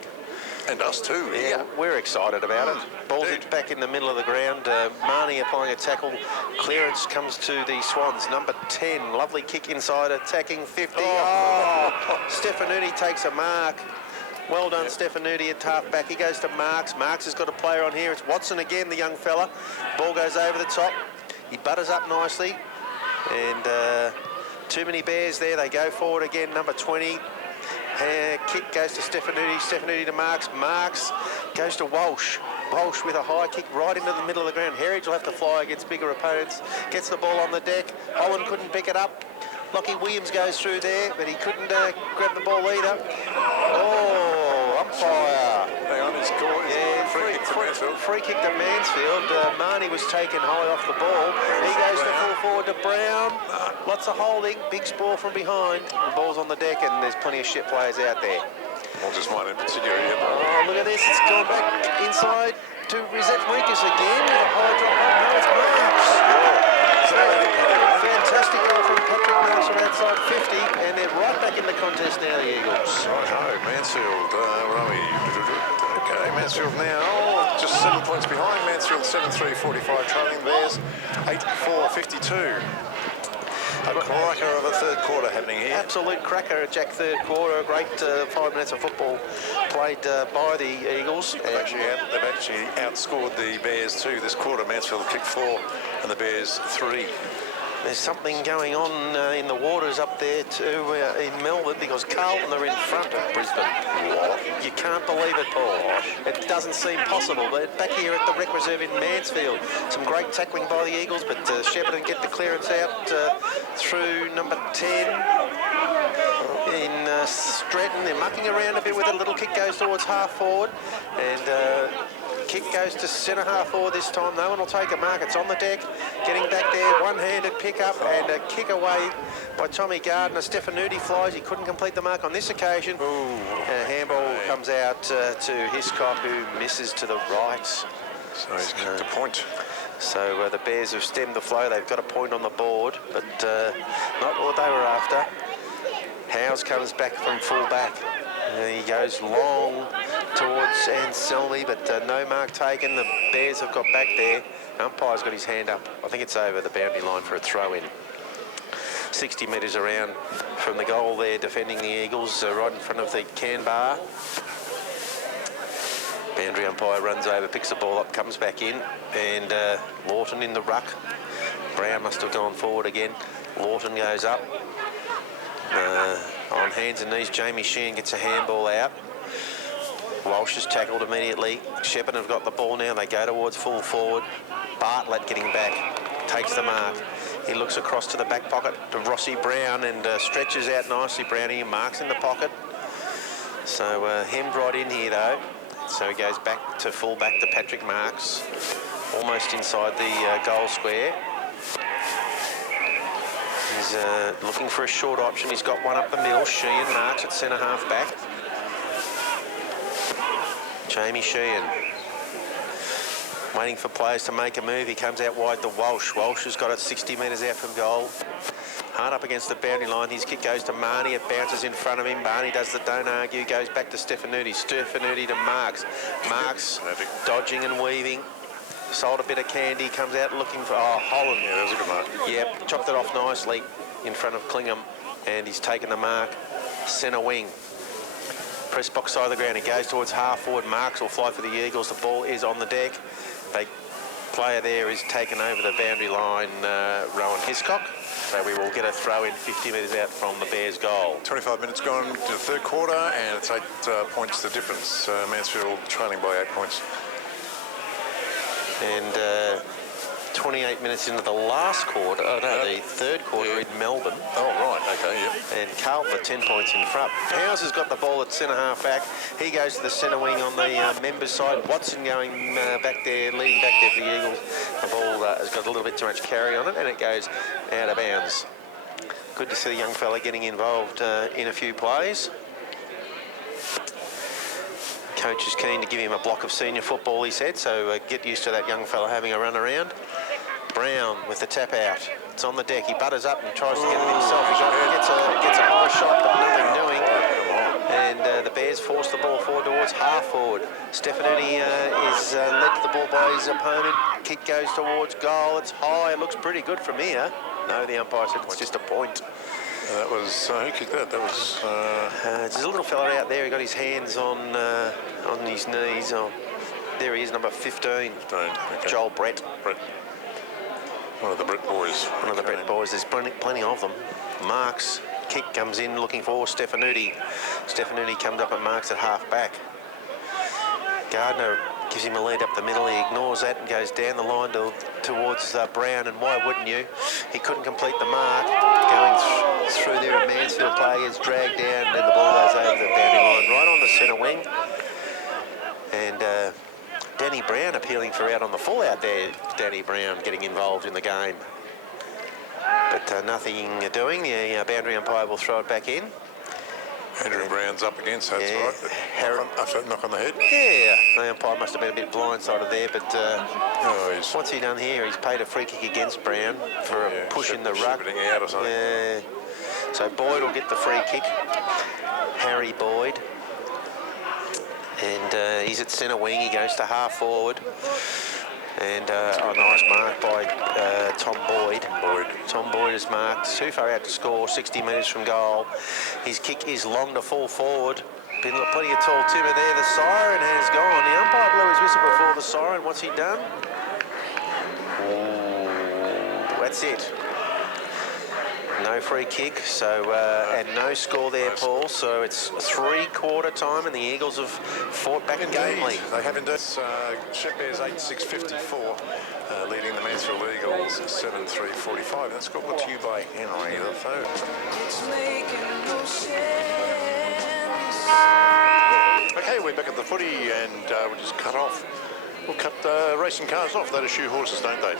and us too. Yeah, we're excited about it. Ball's back in the middle of the ground. Marnie applying a tackle. Clearance comes to the Swans. Number 10, lovely kick inside, attacking 50. Stefanuti takes a mark. Well done, Stefanuti at half back. He goes to Marks. Marks has got a player on here. It's Watson again, the young fella. Ball goes over the top. He butters up nicely. And too many Bears there. They go forward again, number 20. Kick goes to Stefanuti. Stefanuti to Marks. Marks goes to Walsh. Walsh with a high kick right into the middle of the ground. Heritage will have to fly against bigger opponents. Gets the ball on the deck. Holland couldn't pick it up. Lockie Williams goes through there, but he couldn't grab the ball either. Oh, umpire. Hang on, he's caught. Yeah, Free kick to Mansfield. Free kick to Mansfield. Marnie was taken high off the ball. He goes to full forward to Brown. Lots of holding. Big sprawl from behind. The ball's on the deck, and there's plenty of ship players out there. Well, just one in particular here. Oh, look at this. It's gone back inside to Rizet Rikas again with a high drop. No, it's Marks. Fantastic goal from Patrick Marks from outside 50, and they're right back in the contest now, the Eagles. Right, Mansfield, Okay, Mansfield now just 7 points behind. Mansfield 7-3-45, trailing Bears 8-4-52. A cracker of a third quarter happening here. Absolute cracker, Jack, third quarter. A great 5 minutes of football played by the Eagles. They've actually outscored the Bears too this quarter. Mansfield kicked 4 and the Bears 3. There's something going on in the waters up there too in Melbourne, because Carlton are in front of Brisbane. What? You can't believe it, Paul. It doesn't seem possible. But back here at the Rec Reserve in Mansfield, some great tackling by the Eagles, but Shepparton get the clearance out through number 10 in Stratton. They're mucking around a bit with it. A little kick goes towards half forward, and kick goes to centre half forward this time. No one will take a mark. It's on the deck. Getting back there, one-handed pick up and a kick away by Tommy Gardner. Stefanuti flies. He couldn't complete the mark on this occasion. And a handball comes out to Hiscock, who misses to the right. So he's kicked a point. So the Bears have stemmed the flow. They've got a point on the board, but not what they were after. Howes comes back from full back. He goes long towards Anselmi, but no mark taken. The Bears have got back there. Umpire's got his hand up. I think it's over the boundary line for a throw-in. 60 metres around from the goal there, defending the Eagles, right in front of the can bar. Boundary umpire runs over, picks the ball up, comes back in, and Lawton in the ruck. Brown must have gone forward again. Lawton goes up. On hands and knees, Jamie Sheehan gets a handball out. Walsh is tackled immediately. Shepparton have got the ball now. They go towards full forward. Bartlett getting back, takes the mark. He looks across to the back pocket to Rossi Brown and stretches out nicely. Brownie marks in the pocket. So hemmed right in here though. So he goes back to full back to Patrick Marks, almost inside the goal square. He's looking for a short option. He's got one up the middle. Sheehan marks at centre half back. Jamie Sheehan waiting for players to make a move. He comes out wide to Walsh. Walsh has got it 60 metres out from goal. Hard up against the boundary line. His kick goes to Marnie. It bounces in front of him. Marnie does the don't argue. Goes back to Stefanuti. Stefanuti to Marks. Marks dodging and weaving. Sold a bit of candy, comes out looking for, Holland. Yeah, that was a good mark. Yep, chopped it off nicely in front of Clingham, and he's taken the mark. Centre wing. Press box side of the ground. He goes towards half forward. Marks will fly for the Eagles. The ball is on the deck. The player there is taken over the boundary line, Rowan Hiscock. So we will get a throw in 50 metres out from the Bears' goal. 25 minutes gone to the third quarter, and it's 8 points the difference. Mansfield trailing by 8 points. And 28 minutes into the last quarter, the third quarter in Melbourne. Oh, right, okay, yep. And Carlton are 10 points in front. Howes has got the ball at centre half back. He goes to the centre wing on the members' side. Watson going back there, leading back there for the Eagles. The ball has got a little bit too much carry on it, and it goes out of bounds. Good to see the young fella getting involved in a few plays. Coach is keen to give him a block of senior football, he said, so get used to that young fella having a run around. Brown with the tap out. It's on the deck. He butters up and tries to get it himself. He gets a high shot, but nothing doing. And the Bears force the ball forward towards half forward. Stefanuti is led to the ball by his opponent. Kick goes towards goal. It's high. It looks pretty good from here. No, the umpire said it's just a point. That was, who kicked that? That was... There's a little fella out there. He got his hands on his knees. There he is, number 15. Okay. Joel Brett. One of the Brett boys. One of the Brett boys. There's plenty of them. Marks. Kick comes in looking for Stefanuti. Stefanuti comes up and marks at half back. Gardner gives him a lead up the middle. He ignores that and goes down the line towards Brown, and why wouldn't you? He couldn't complete the mark. Going through there, a Mansfield player is dragged down, and the ball goes over the boundary line right on the centre wing. And Danny Brown appealing for out on the full out there. Danny Brown getting involved in the game. But nothing doing. The boundary umpire will throw it back in. Andrew Brown's up against, that's right. After that knock on the head. Yeah, the umpire must have been a bit blindsided there, but what's he done here? He's paid a free kick against Brown for a push in the ruck. Out or something. Yeah. So Boyd will get the free kick. Harry Boyd. And he's at centre wing. He goes to half forward. And a nice mark by Tom Boyd. Tom Boyd is marked too far out to score, 60 metres from goal. His kick is long to fall forward. Been plenty of tall timber there. The siren has gone. The umpire blew his whistle before the siren. What's he done? Ooh, that's it. No free kick, so and no score there, Paul. So it's 3/4 time, and the Eagles have fought back gamely. They have indeed. Shep Bears 8-6-54, leading the Mansfield Eagles 7-3-45. That's scored to you by Henry the third. Okay, we're back at the footy, and we'll just cut off. We'll cut racing cars off. They do shoe horses, don't they?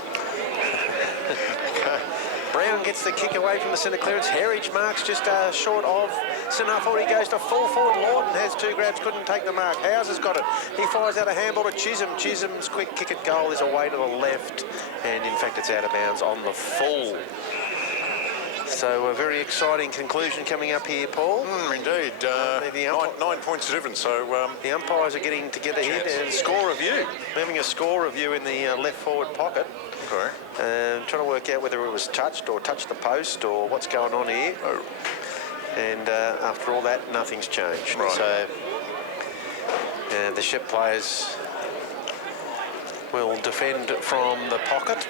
Brown gets the kick away from the centre clearance. Heritage marks just short of centre half forward. He goes to full forward. Lawton has 2 grabs, couldn't take the mark. Howes has got it. He fires out a handball to Chisholm. Chisholm's quick kick at goal is away to the left, and in fact it's out of bounds on the full. So a very exciting conclusion coming up here, Paul. Indeed. 9 points difference, so... the umpires are getting together here and score review. Having a score review in the left forward pocket. Okay. Trying to work out whether it was touched or touched the post or what's going on here. Oh. And after all that, nothing's changed. Right. So the Shep players will defend from the pocket.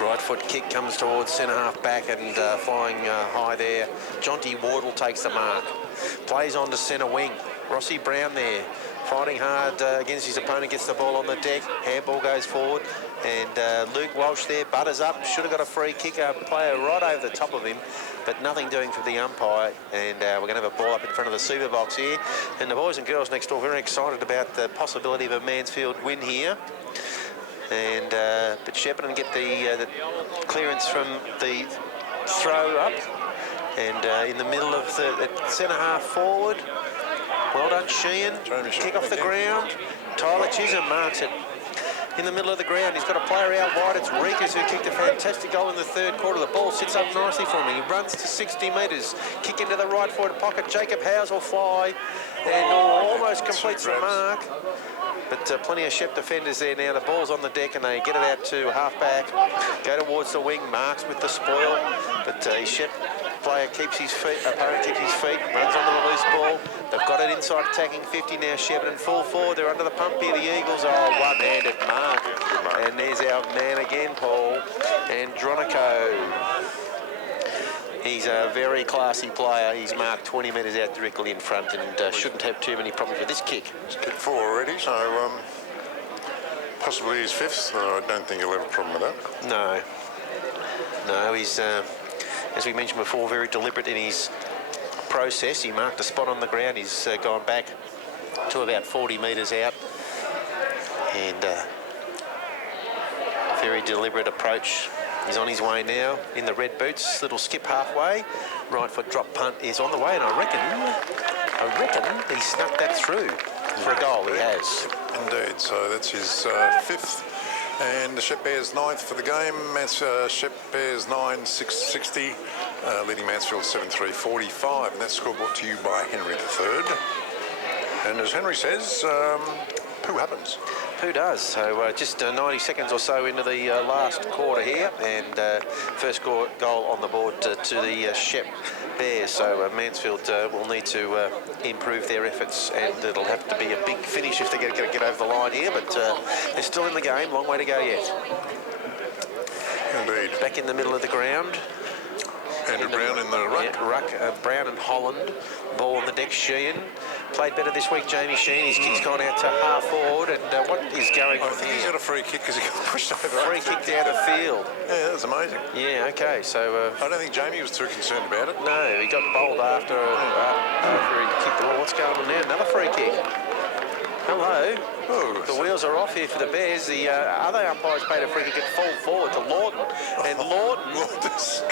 Right foot kick comes towards centre half back and flying high there. Jonty Wardle takes the mark. Plays on to centre wing. Rossi Brown there, fighting hard against his opponent, gets the ball on the deck. Handball goes forward, and Luke Walsh there butters up. Should have got a free kick. A player right over the top of him, but nothing doing from the umpire. And we're going to have a ball up in front of the super box here. And the boys and girls next door very excited about the possibility of a Mansfield win here. And but Shepparton get the clearance from the throw up, and in the middle of the centre half forward. Well done, Sheehan. Kick off the ground. Tyler Chisholm marks it in the middle of the ground. He's got a player out wide. It's Rikas who kicked a fantastic goal in the 3rd quarter. The ball sits up nicely for him. He runs to 60 metres. Kick into the right forward pocket. Jacob Howes will fly and almost completes the mark. But plenty of Shep defenders there now. The ball's on the deck and they get it out to half-back. Go towards the wing. Marks with the spoil. But Shep player keeps his feet, opponent keeps his feet, runs onto the loose ball. They've got it inside attacking 50 now. Shepparton full forward. They're under the pump here. The Eagles are one-handed mark. And there's our man again, Paul. Andronico. He's a very classy player. He's marked 20 metres out directly in front and shouldn't have too many problems with this kick. He's kicked 4 already, so possibly his 5th. I don't think he'll have a problem with that. No. No, he's, as we mentioned before, very deliberate in his process. He marked a spot on the ground. He's gone back to about 40 metres out. And very deliberate approach. He's on his way now in the red boots. Little skip halfway. Right foot drop punt is on the way, and I reckon he snuck that through for a goal. He has. Indeed. So that's his 5th. And the Shep Bears 9th for the game. Shep Bears 9-6-60, leading Mansfield 7-3-45. And that's scoreboard to you by Henry III. And as Henry says, poo happens. Who does? So just 90 seconds or so into the last quarter here, and first goal on the board to the Shep Bears. So Mansfield will need to improve their efforts, and it'll have to be a big finish if they're going to get over the line here, but they're still in the game, long way to go yet. Indeed. Back in the middle of the ground. Andrew Brown in the ruck. Yeah, ruck, Brown and Holland. Ball on the deck, Sheehan. Played better this week, Jamie Sheehan. His kick's gone out to half forward, and what is going on here? He's got a free kick because he got pushed over. Free kick down the field. Yeah, that's amazing. Yeah, okay, so... I don't think Jamie was too concerned about it. No, he got bowled after he kicked the ball. What's going on now? Another free kick. Hello. Oh, the wheels are off here for the Bears. The other umpires paid a free kick at full forward to Lawton. And Lawton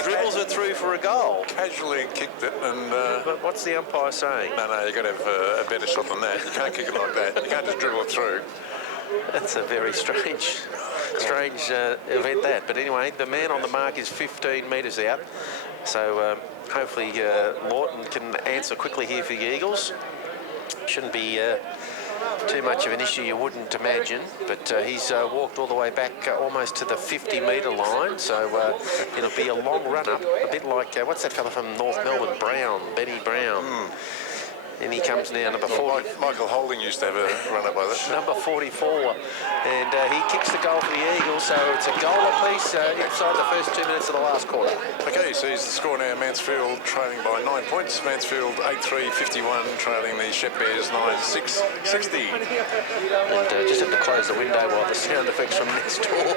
dribbles it through for a goal. Casually kicked it and... But what's the umpire saying? No, you've got to have a better shot than that. You can't kick it like that. You can't just dribble it through. That's a very strange event, that. But anyway, the man on the mark is 15 metres out. So hopefully Lawton can answer quickly here for the Eagles. Shouldn't be too much of an issue, you wouldn't imagine, but he's walked all the way back almost to the 50-metre line, so it'll be a long run-up, a bit like, what's that fella from North Melbourne, Brown, Benny Brown. And he comes now, number 40. Michael Holding used to have a run-up like that. Number 44. And he kicks the goal for the Eagles, so it's a goal apiece inside the first 2 minutes of the last quarter. Okay, so here's the score now. Mansfield trailing by 9 points. Mansfield 8-3-51, trailing the Shep Bears 9-6-60. And just have to close the window while the sound effects from next door.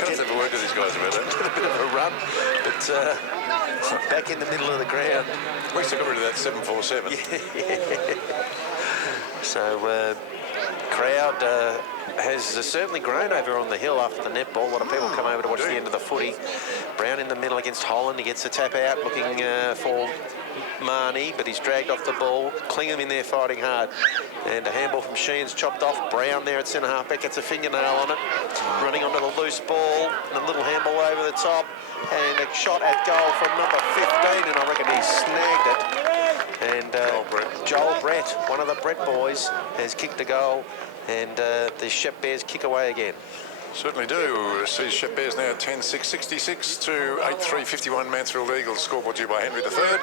Can't have a word with these guys about that. Get a bit of a run, but back in the middle of the ground. We still got rid of that 747. So crowd has certainly grown over on the hill after the netball. A lot of people come over to watch the end of the footy. Brown in the middle against Holland. He gets the tap out, looking for Marnie, but he's dragged off the ball. Clingham in there fighting hard. And a handball from Sheehan's chopped off. Brown there at centre half back gets a fingernail on it. Running onto the loose ball. And a little handball over the top. And a shot at goal from number 15, and I reckon he snagged it. And Joel Brett, one of the Brett boys, has kicked a goal, and the Shep Bears kick away again. Certainly do. See Shep Bears now 10-6-66 to 8-3-51 Mansfield Eagles. Scoreboard due by Henry III.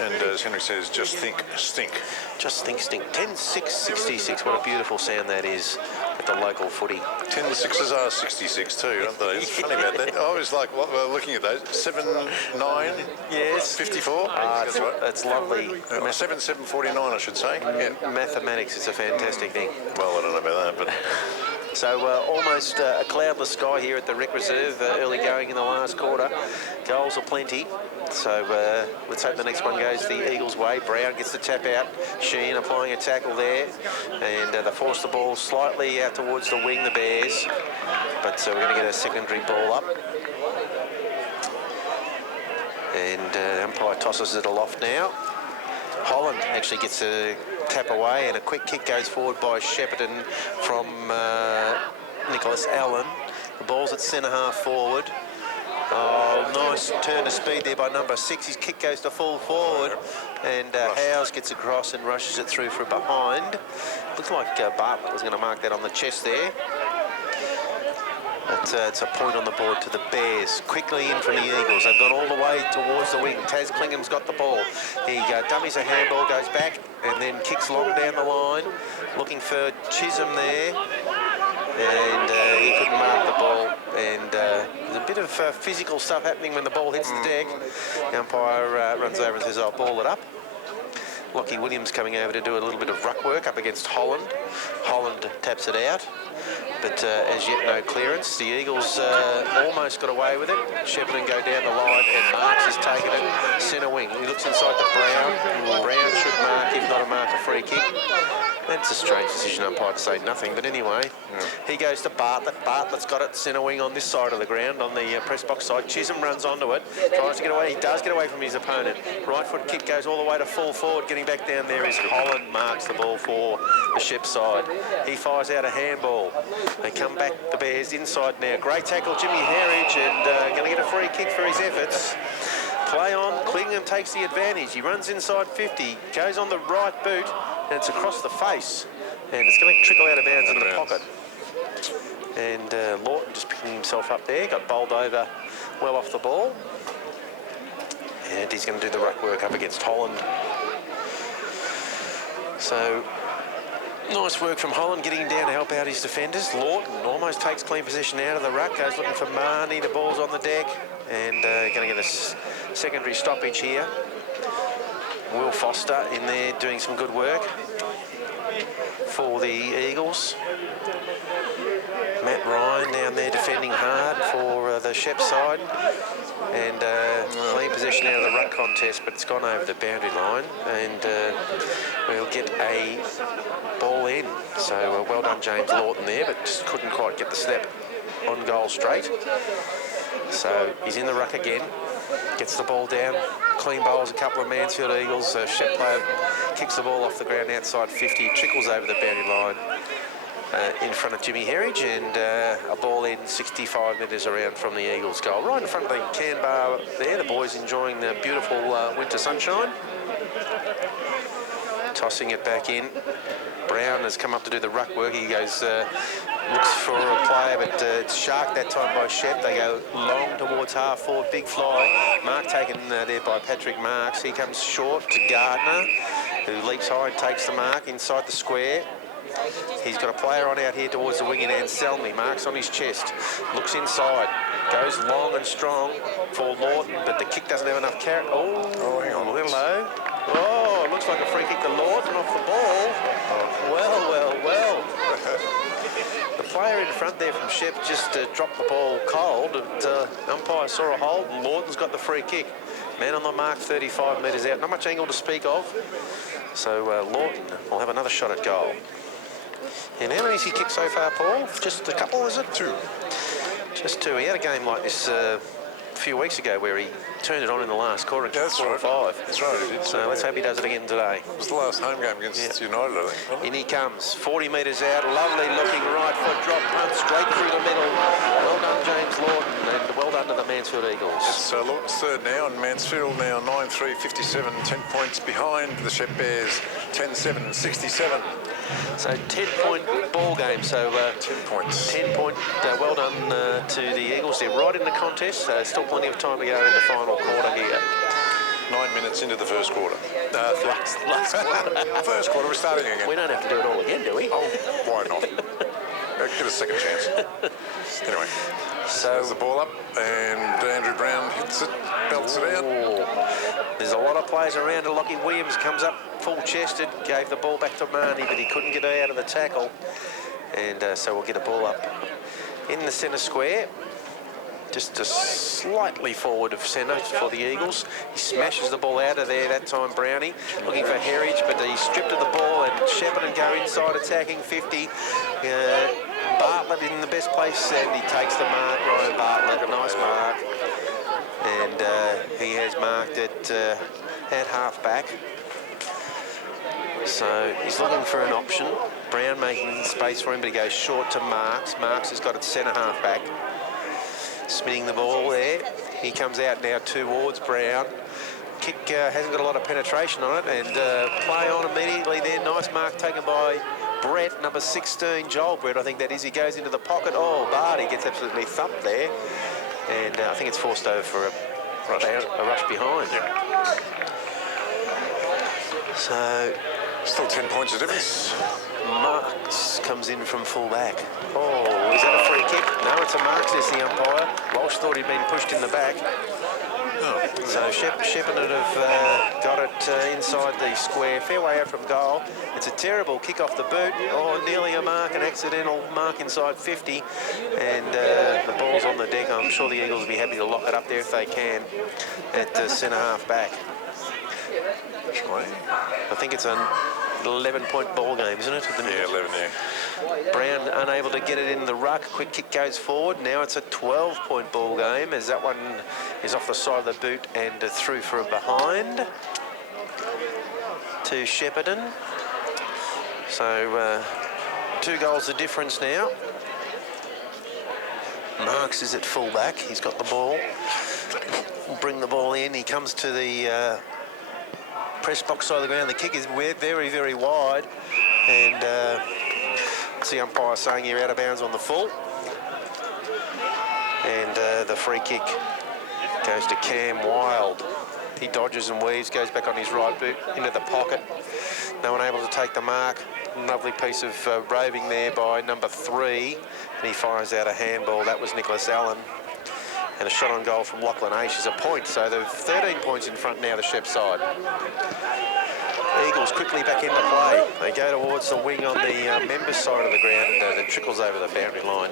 And as Henry says, just think stink. Just think stink. 10-6-66. What a beautiful sound that is at the local footy. 10 to 6s are 66 too, aren't they? It's funny about that. I was like, looking at those. 7-9. Yes. 54. That's right. That's lovely. 7-7-49, I should say. Yeah. Mathematics is a fantastic thing. Well, I don't know about that, but. So almost a cloudless sky here at the Rec Reserve, early going in the last quarter. Goals are plenty. So let's hope the next one goes the Eagles' way. Brown gets the tap out. Sheen applying a tackle there. And they force the ball slightly out towards the wing, the Bears. But we're going to get a secondary ball up. And umpire tosses it aloft now. Holland actually gets a tap away, and a quick kick goes forward by Shepparton from Nicholas Allen. The ball's at centre half forward. Oh, nice turn of speed there by number 6. His kick goes to full forward, and Howes gets across and rushes it through from behind. Looks like Bartlett was going to mark that on the chest there. It's a point on the board to the Bears. Quickly in from the Eagles. They've gone all the way towards the wing. Taz Klingham's got the ball. He dummies a handball, goes back, and then kicks long down the line. Looking for Chisholm there. And he couldn't mark the ball. And there's a bit of physical stuff happening when the ball hits the deck. The umpire runs over and says, I'll ball it up. Lockie Williams coming over to do a little bit of ruck work up against Holland. Holland taps it out, but as yet no clearance. The Eagles almost got away with it. Shepparton go down the line, and Marks has taken it centre wing. He looks inside to Brown. Brown should mark, if not a mark, a free kick. That's a strange decision, umpire to say nothing, but anyway, he goes to Bartlett. Bartlett's got it centre wing on this side of the ground, on the press box side. Chisholm runs onto it, tries to get away. He does get away from his opponent. Right foot kick goes all the way to full forward. Getting back down there is Holland, marks the ball for the Shep side. He fires out a handball. They come back, the Bears inside now. Great tackle, Jimmy Herridge, and going to get a free kick for his efforts. Play on, Clingham takes the advantage. He runs inside 50, goes on the right boot, and it's across the face. And it's going to trickle out of bounds into the pocket. And Lawton just picking himself up there, got bowled over well off the ball. And he's going to do the ruck work up against Holland. So, nice work from Holland, getting him down to help out his defenders. Lawton almost takes clean possession out of the ruck, goes looking for Marnie. The ball's on the deck, and going to get a secondary stoppage here. Will Foster in there doing some good work for the Eagles. Matt Ryan down there defending hard for the Shep side, and clean possession out of the ruck contest, but it's gone over the boundary line, and we'll get a ball in. So well done James Lawton there, but just couldn't quite get the snap on goal straight. So he's in the ruck again, gets the ball down, clean bowls a couple of Mansfield Eagles. Shep player kicks the ball off the ground outside 50, trickles over the boundary line in front of Jimmy Herridge, and a ball in 65 metres around from the Eagles goal. Right in front of the can bar there, the boys enjoying the beautiful winter sunshine. Tossing it back in. Brown has come up to do the ruck work. He goes, looks for a player, but it's sharked that time by Shep. They go long towards half forward, big fly. Mark taken there by Patrick Marks. He comes short to Gardner, who leaps high and takes the mark inside the square. He's got a player on out here towards the wing in Anselmi. Marks on his chest, looks inside, goes long and strong for Lawton, but the kick doesn't have enough carry. Oh, hang on, a little low. Oh, it looks like a free kick to Lawton off the ball. Well, well, well. The player in front there from Shep just dropped the ball cold. Umpire saw a hold, and Lawton's got the free kick. Man on the mark, 35 metres out. Not much angle to speak of. So Lawton will have another shot at goal. And how many has he kicked so far, Paul? Just a couple, is it? Two. Just two. He had a game like this a few weeks ago where he turned it on in the last quarter and kicked 4 or 5. That's right, he did. So let's hope he does it again today. It was the last home game against United, I think, wasn't it? In he comes, 40 metres out, lovely looking right foot drop punt straight through the middle. Well done, James Lawton, and well done to the Mansfield Eagles. It's Lawton's third now, and Mansfield now 9-3, 57, 10 points behind the Shep Bears, 10-7, 67. So 10-point ball game. So 10 points. 10 point. Well done to the Eagles. They're right in the contest. Still plenty of time to go in the final quarter here. 9 minutes into the first quarter. Last quarter. First quarter, we're starting again. We don't have to do it all again, do we? Oh, why not? Get a second chance. Anyway, so there's the ball up, and Andrew Brown hits it, belts it out. There's a lot of players around. Lockie Williams comes up full-chested, gave the ball back to Marnie, but he couldn't get out of the tackle. And so we'll get a ball up in the centre square. Just slightly forward of centre for the Eagles. He smashes the ball out of there that time, Brownie, looking for Herridge, but he stripped of the ball, and Shepparton go inside attacking 50. Bartlett in the best place, and he takes the mark. Ryan Bartlett, a nice mark. And he has marked it at half-back. So he's looking for an option. Brown making space for him, but he goes short to Marks. Marks has got it centre half-back. Spinning the ball there. He comes out now towards Brown. Kick hasn't got a lot of penetration on it, and play on immediately there. Nice mark taken by Brett, number 16, Joel Brett, I think that is. He goes into the pocket. Oh, Barty gets absolutely thumped there. And I think it's forced over for a rush behind. Yeah. So still 10 points of difference. Marks comes in from full back. Oh, is that a free kick? No, it's a Marks, says the umpire. Walsh thought he'd been pushed in the back. Oh. So Shepparton have got it inside the square, fair way out from goal. It's a terrible kick off the boot. Oh, nearly a mark, an accidental mark inside 50. And the ball's on the deck. I'm sure the Eagles will be happy to lock it up there if they can at centre half back. Which way? I think it's an 11-point ball game, isn't it? Yeah, 11, yeah. Brown unable to get it in the ruck. Quick kick goes forward. Now it's a 12-point ball game as that one is off the side of the boot and through for a behind to Shepparton. So 2 goals the difference now. Marks is at full back. He's got the ball. Bring the ball in. He comes to the press box side of the ground. The kick is very, very wide, and it's the umpire saying you're out of bounds on the full. And the free kick goes to Cam Wild. He dodges and weaves, goes back on his right boot into the pocket. No one able to take the mark. Lovely piece of roving there by number 3, and he fires out a handball. That was Nicholas Allen. And a shot on goal from Lachlan Aish is a point. So they're 13 points in front now, the Shep side. Eagles quickly back into play. They go towards the wing on the members' side of the ground, and it trickles over the boundary line.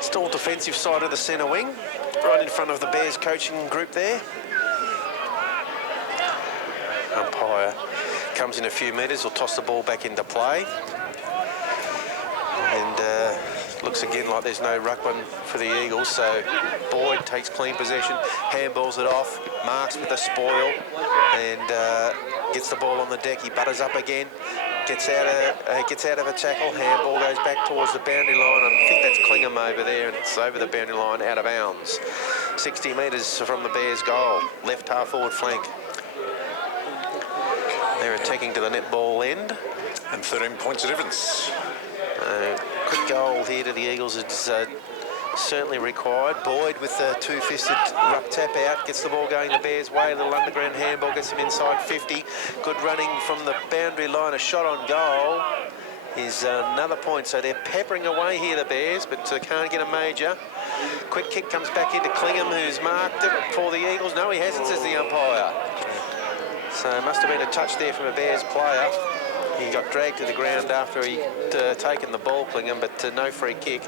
Still defensive side of the centre wing, right in front of the Bears coaching group there. Umpire comes in a few metres, will toss the ball back into play. And looks again like there's no ruckman for the Eagles, so Boyd takes clean possession, handballs it off, Marks with the spoil, and gets the ball on the deck. He butters up again, gets out of a tackle, handball goes back towards the boundary line. I think that's Clingham over there, and it's over the boundary line, out of bounds. 60 metres from the Bears' goal, left half forward flank. They're attacking to the netball end. And 13 points of difference. Quick goal here to the Eagles is certainly required. Boyd with the two-fisted ruck tap out, gets the ball going the Bears' way. A little underground handball, gets him inside 50. Good running from the boundary line. A shot on goal is another point. So they're peppering away here, the Bears, but can't get a major. Quick kick comes back into Clingham, who's marked it for the Eagles. No, he hasn't, says the umpire. So it must have been a touch there from a Bears player. He got dragged to the ground after he'd taken the ball, Clingham, but no free kick.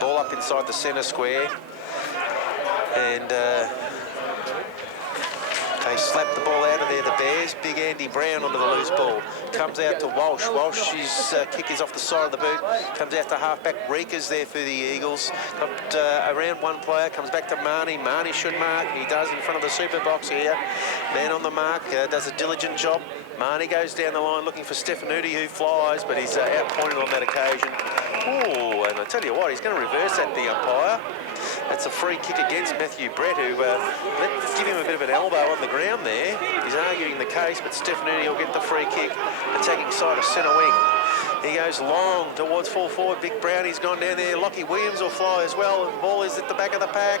Ball up inside the centre square. And they slapped the ball out of there, the Bears. Big Andy Brown onto the loose ball. Comes out to Walsh. Walsh, his kick is off the side of the boot. Comes out to halfback. Reekers there for the Eagles. Got around one player. Comes back to Marnie. Marnie should mark. He does in front of the super box here. Man on the mark. Does a diligent job. Marnie goes down the line looking for Stefanuti, who flies, but he's outpointed on that occasion. Oh, and I tell you what, he's going to reverse that, the umpire. That's a free kick against Matthew Brett, who let's give him a bit of an elbow on the ground there. He's arguing the case, but Stefanuti will get the free kick. Attacking side of centre wing. He goes long towards full forward. Big Brownie's gone down there. Lockie Williams will fly as well. And ball is at the back of the pack.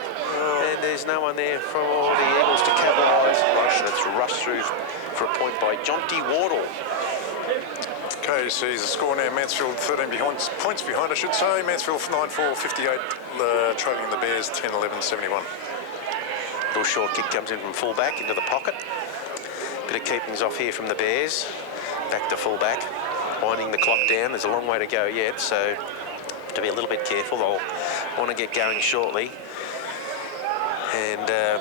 And there's no one there for the Eagles to capitalise. And it's rushed through for a point by Jonty Wardle. Okay, so the score now, Mansfield 13 points behind, I should say. Mansfield 9-4, 58, trailing the Bears 10-11, 71. Little short kick comes in from full-back into the pocket. Bit of keepings off here from the Bears. Back to full-back. Winding the clock down. There's a long way to go yet, so to be a little bit careful. They'll want to get going shortly. And they're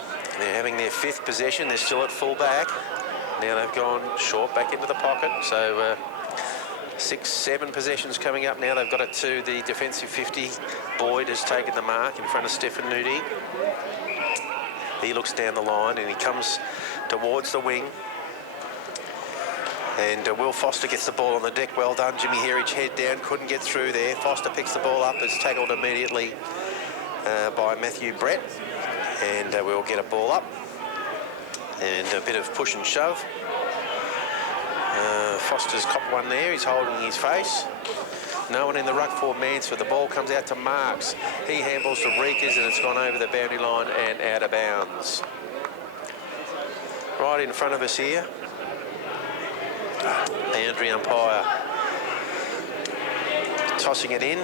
having their fifth possession. They're still at full-back. Now they've gone short back into the pocket, so 6-7 possessions coming up now. They've got it to the defensive 50. Boyd has taken the mark in front of Stefanuti. He looks down the line and he comes towards the wing. And Will Foster gets the ball on the deck. Well done. Jimmy Herridge head down, couldn't get through there. Foster picks the ball up, is tackled immediately by Matthew Brett. And we'll get a ball up. And a bit of push and shove. Foster's copped one there. He's holding his face. No one in the ruck for Mansfield. The ball comes out to Marks. He handballs to Reekers and it's gone over the boundary line and out of bounds. Right in front of us here. Boundary umpire tossing it in.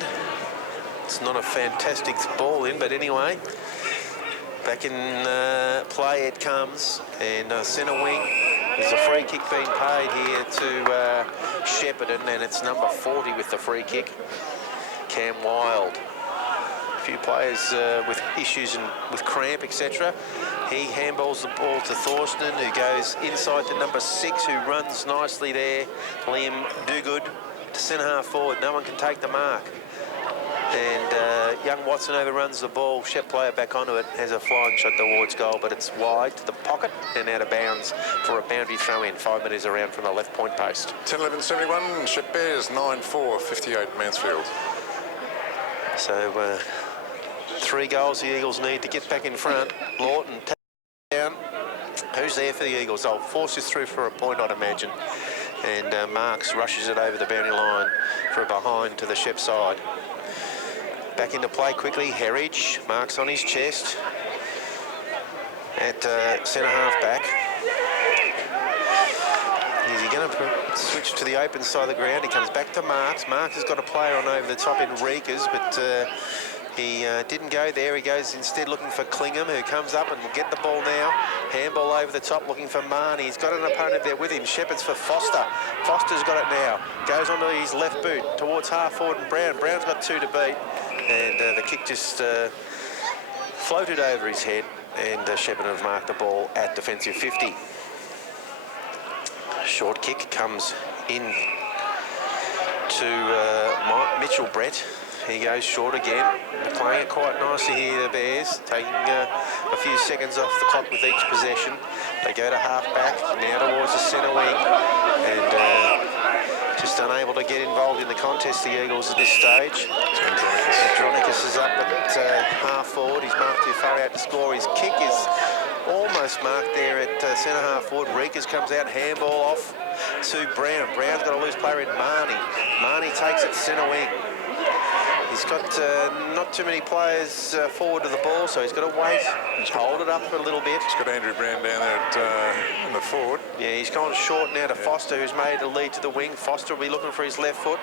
It's not a fantastic ball in, but anyway. Back in play it comes, and centre wing. There's a free kick being paid here to Shepparton, and it's number 40 with the free kick, Cam Wild. A few players with issues with cramp, etc. He handballs the ball to Thorsten, who goes inside to number 6, who runs nicely there. Liam Dogood to centre half forward. No one can take the mark. And young Watson overruns the ball. Shep player back onto it, has a flying shot towards goal, but it's wide to the pocket and out of bounds for a boundary throw in. 5 metres around from the left point post. 10-11, 71. Shep Bears 9-4, 58 Mansfield. So 3 goals the Eagles need to get back in front. Lawton down. Who's there for the Eagles? They'll force this through for a point, I'd imagine. And Marks rushes it over the boundary line for a behind to the Shep side. Back into play quickly. Herridge, Marks on his chest at centre half back. Is he going to switch to the open side of the ground? He comes back to Marks. Marks has got a player on over the top in Reekers, but he didn't go there. He goes instead looking for Clingham, who comes up and will get the ball now. Handball over the top looking for Marnie. He's got an opponent there with him. Shepard's for Foster. Foster's got it now. Goes onto his left boot towards half forward and Brown. Brown's got 2 to beat. And the kick just floated over his head, and Shepparton have marked the ball at defensive 50. Short kick comes in to Mitchell Brett. He goes short again. They're playing it quite nicely here, the Bears, taking a few seconds off the clock with each possession. They go to half back, now towards the centre wing, and just unable to get involved in the contest, the Eagles, at this stage. Andronicus is up at half forward. He's marked too far out to score. His kick is almost marked there at centre half forward. Reekers comes out, handball off to Brown. Brown's got a loose player in Marnie. Marnie takes it centre wing. He's got not too many players forward to the ball, so he's got to wait, hold it up for a little bit. He's got Andrew Brown down there in the forward. Yeah, he's gone short now to Foster, who's made a lead to the wing. Foster will be looking for his left foot.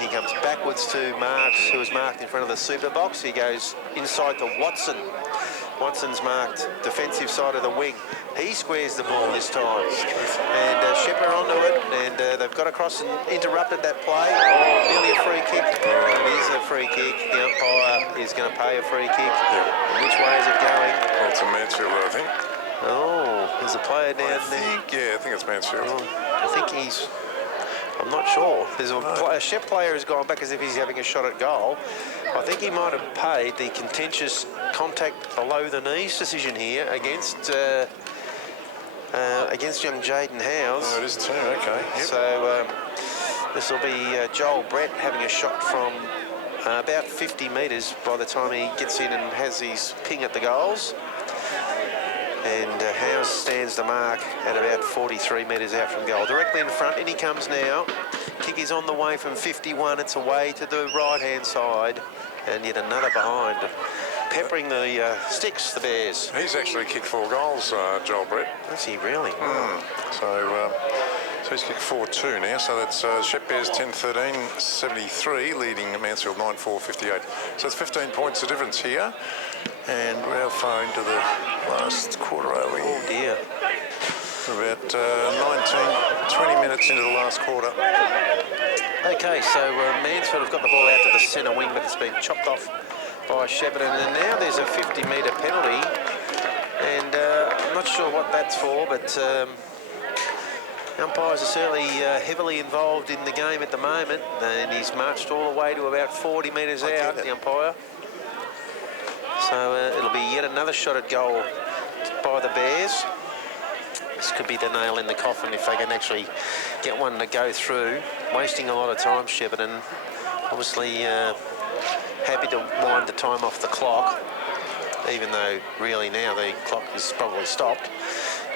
He comes backwards to Marks, who is marked in front of the super box. He goes inside to Watson. Watson's marked defensive side of the wing. He squares the ball this time. And Shepparton onto it, and they've got across and interrupted that play. Oh, nearly a free kick. It is a free kick. The umpire is going to pay a free kick. And which way is it going? Well, it's a Mansfield, I think. Oh, there's a player down there. Yeah, I think it's Mansfield. I think he's... I'm not sure. There's a Shep player who's gone back as if he's having a shot at goal. I think he might have paid the contentious contact below the knees decision here against young Jaden Howes. Oh, it is too, okay. Yep. So this will be Joel Brett having a shot from about 50 metres by the time he gets in and has his ping at the goals. And Howes stands the mark at about 43 metres out from goal. Directly in front, in he comes now. Kick is on the way from 51. It's away to the right-hand side. And yet another behind. Peppering the sticks, the Bears. He's actually kicked 4 goals, Joel Brett. Is he really? So he's kicked 4-2 now. So that's Shep Bears 10-13, 73, leading Mansfield 9-4, 58. So it's 15 points the difference here. And we're far into the last quarter, are we? Oh dear. We're about 20 minutes into the last quarter. Okay, so Mansfield have got the ball out to the centre wing, but it's been chopped off by Shepparton. And now there's a 50-metre penalty. And I'm not sure what that's for, but umpires are certainly heavily involved in the game at the moment. And he's marched all the way to about 40 metres out, the umpire. So it'll be yet another shot at goal by the Bears. This could be the nail in the coffin if they can actually get one to go through. Wasting a lot of time, Shepparton. Obviously happy to wind the time off the clock, even though really now the clock is probably stopped.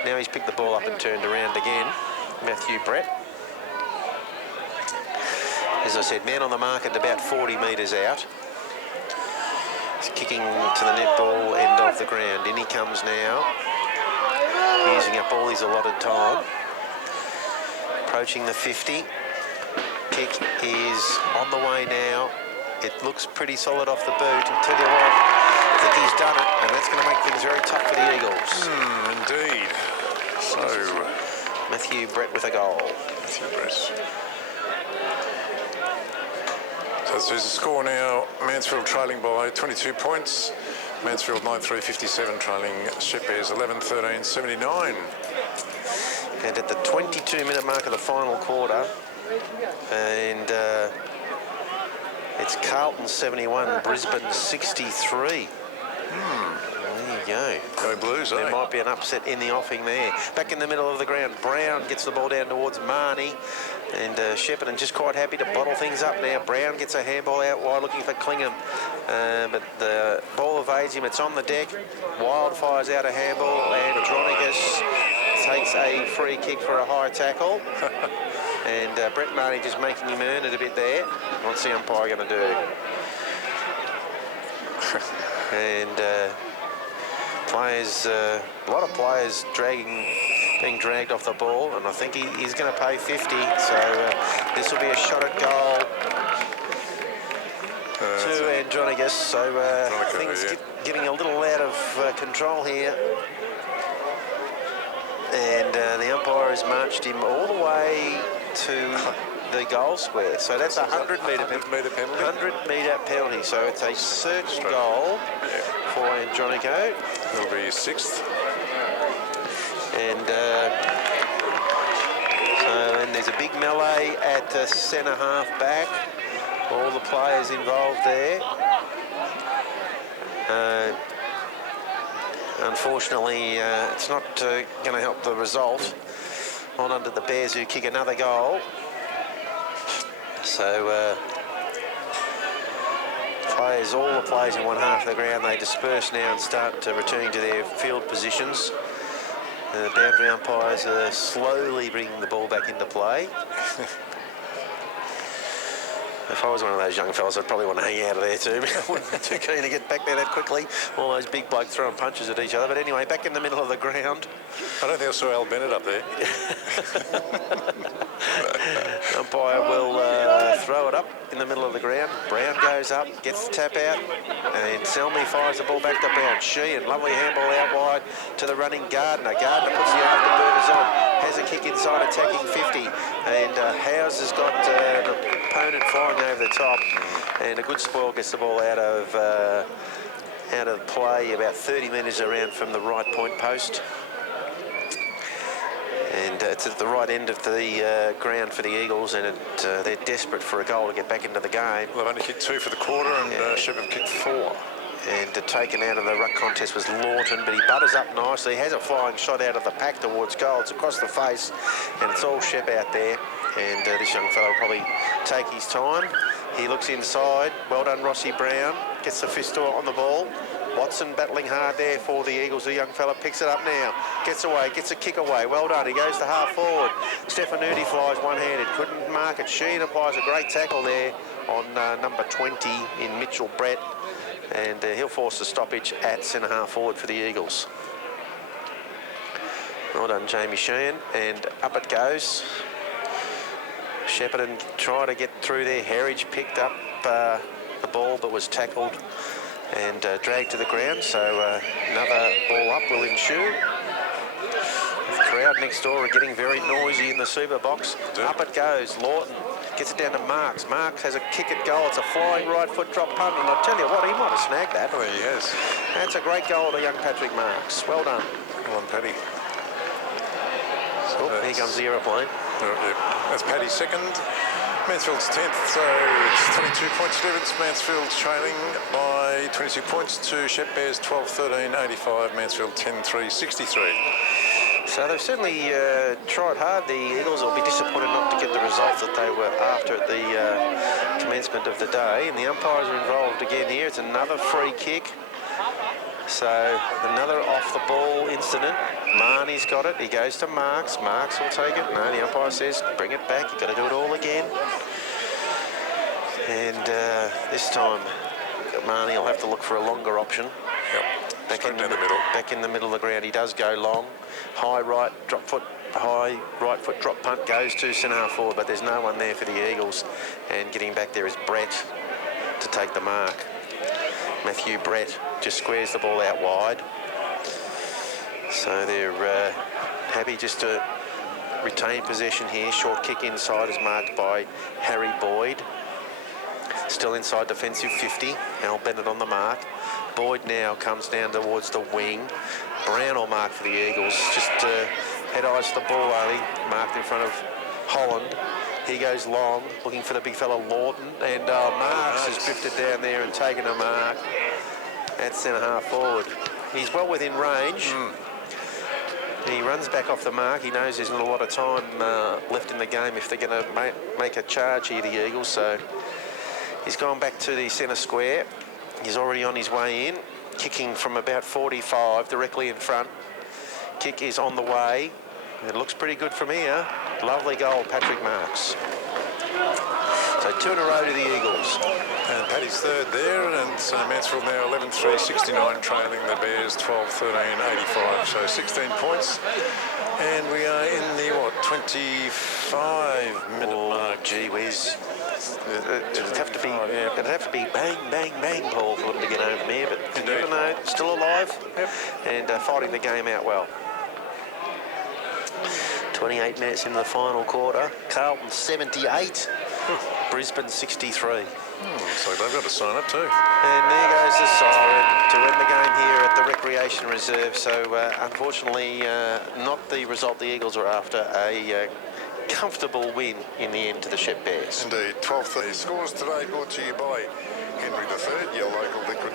Now he's picked the ball up and turned around again. Matthew Brett. As I said, man on the mark at about 40 metres out. He's kicking to the netball end of the ground. In he comes now, using up all his allotted time. Approaching the 50. Kick is on the way now. It looks pretty solid off the boot. I'll tell you what, I think he's done it, and that's going to make things very tough for the Eagles. Indeed. So Matthew Brett with a goal. Matthew Brett. So there's a score now. Mansfield trailing by 22 points. Mansfield 9-3, 57, trailing Shep Bears 11-13, 79. And at the 22-minute mark of the final quarter, and it's Carlton 71, Brisbane 63. There you go. Go Blues, There might be an upset in the offing there. Back in the middle of the ground, Brown gets the ball down towards Marnie. And Shepparton just quite happy to bottle things up now. Brown gets a handball out wide looking for Clingham. But the ball evades him. It's on the deck. Wild fires out a handball. And Dronicus takes a free kick for a high tackle. And Brett Marnie just making him earn it a bit there. What's the umpire going to do? And players, a lot of players being dragged off the ball, and I think he's going to pay 50. So this will be a shot at goal to Andronicus. So things getting a little out of control here. And the umpire has marched him all the way to the goal square. So that's a 100-metre penalty. 100-metre penalty. So it's a certain goal for Andronico. It'll be 6th. And and there's a big melee at centre half back. All the players involved there. Unfortunately, it's not going to help the result. On under the Bears, who kick another goal. So Players, all the players in one half of the ground, they disperse now and start returning to their field positions. The boundary umpires are slowly bringing the ball back into play. If I was one of those young fellas, I'd probably want to hang out of there too. I wouldn't be too keen to get back there that quickly. All those big blokes throwing punches at each other. But anyway, back in the middle of the ground. I don't think I saw Al Bennett up there. Umpire will throw it up in the middle of the ground. Brown goes up, gets the tap out, and Selmy fires the ball back to Brown. Sheehan, lovely handball out wide to the running Gardner. Gardner puts the afterburners on, has a kick inside, attacking 50, and Howes has got an opponent firing over the top, and a good spoil gets the ball out of play about 30 metres around from the right point post. And it's at the right end of the ground for the Eagles, and they're desperate for a goal to get back into the game. Well, they've only kicked 2 for the quarter, and Shepparton kicked 4. And taken out of the ruck contest was Lawton, but he butters up nicely. He has a flying shot out of the pack towards goal. It's across the face, and it's all Shep out there. And this young fellow will probably take his time. He looks inside. Well done, Rossi Brown. Gets the fist on the ball. Watson battling hard there for the Eagles. The young fella picks it up now. Gets away, gets a kick away. Well done. He goes to half forward. Stefanuti flies one-handed. Couldn't mark it. Sheen applies a great tackle there on number 20 in Mitchell Brett. And he'll force a stoppage at centre-half forward for the Eagles. Well done, Jamie Sheehan. And up it goes. Shepparton tried to get through there. Herridge picked up the ball but was tackled and dragged to the ground. So another ball up will ensue. The crowd next door are getting very noisy in the super box. Up it goes. Lawton gets it down to Marks. Marks has a kick at goal. It's a flying right foot drop punt, and I tell you what, he might have snagged that. Oh, he has. That's a great goal to young Patrick Marks. Well done. Come on, Paddy. Oh, here comes the aeroplane. That's Paddy's second. Mansfield's 10th, so it's 22 points difference. Mansfield trailing by 22 points to Shep Bears 12-13, 85. Mansfield 10-3, 63. So they've certainly tried hard. The Eagles will be disappointed not to get the result that they were after at the commencement of the day. And the umpires are involved again here. It's another free kick. So another off-the-ball incident. Marnie's got it. He goes to Marks. Marks will take it. No, the umpire says, bring it back. You've got to do it all again. And this time, Marnie will have to look for a longer option. Yep. Back in the middle. Back in the middle of the ground. He does go long. High right foot drop punt goes to centre-half forward, but there's no one there for the Eagles. And getting back there is Brett to take the mark. Matthew Brett just squares the ball out wide. So they're happy just to retain possession here. Short kick inside is marked by Harry Boyd. Still inside defensive 50. Al Bennett on the mark. Boyd now comes down towards the wing. Brown will mark for the Eagles. Just head eyes to the ball only. Marked in front of Holland. He goes long, looking for the big fella Lawton, and Marks has drifted down there and taken a mark at centre-half forward. He's well within range. He runs back off the mark. He knows there's not a lot of time left in the game if they're going to make a charge here, the Eagles. So he's gone back to the centre square. He's already on his way in, kicking from about 45, directly in front. Kick is on the way. It looks pretty good from here. Lovely goal, Patrick Marks. So 2 in a row to the Eagles. And Paddy's third there, and Mansfield now 11-3, 69, trailing the Bears 12-13, 85. So 16 points. And we are in the, 25-minute mark. Gee whiz. It'd have to be bang, bang, bang, Paul, for them to get over there. But you never know, still alive. Yep. And fighting the game out well. 28 minutes into the final quarter. Carlton 78, Brisbane 63. Looks like they've got to sign up too. And there goes the siren to end the game here at the Recreation Reserve. So unfortunately, not the result the Eagles were after. A comfortable win in the end to the Shep Bears. Indeed, 12-30. Scores today brought to you by Henry III, your local liquid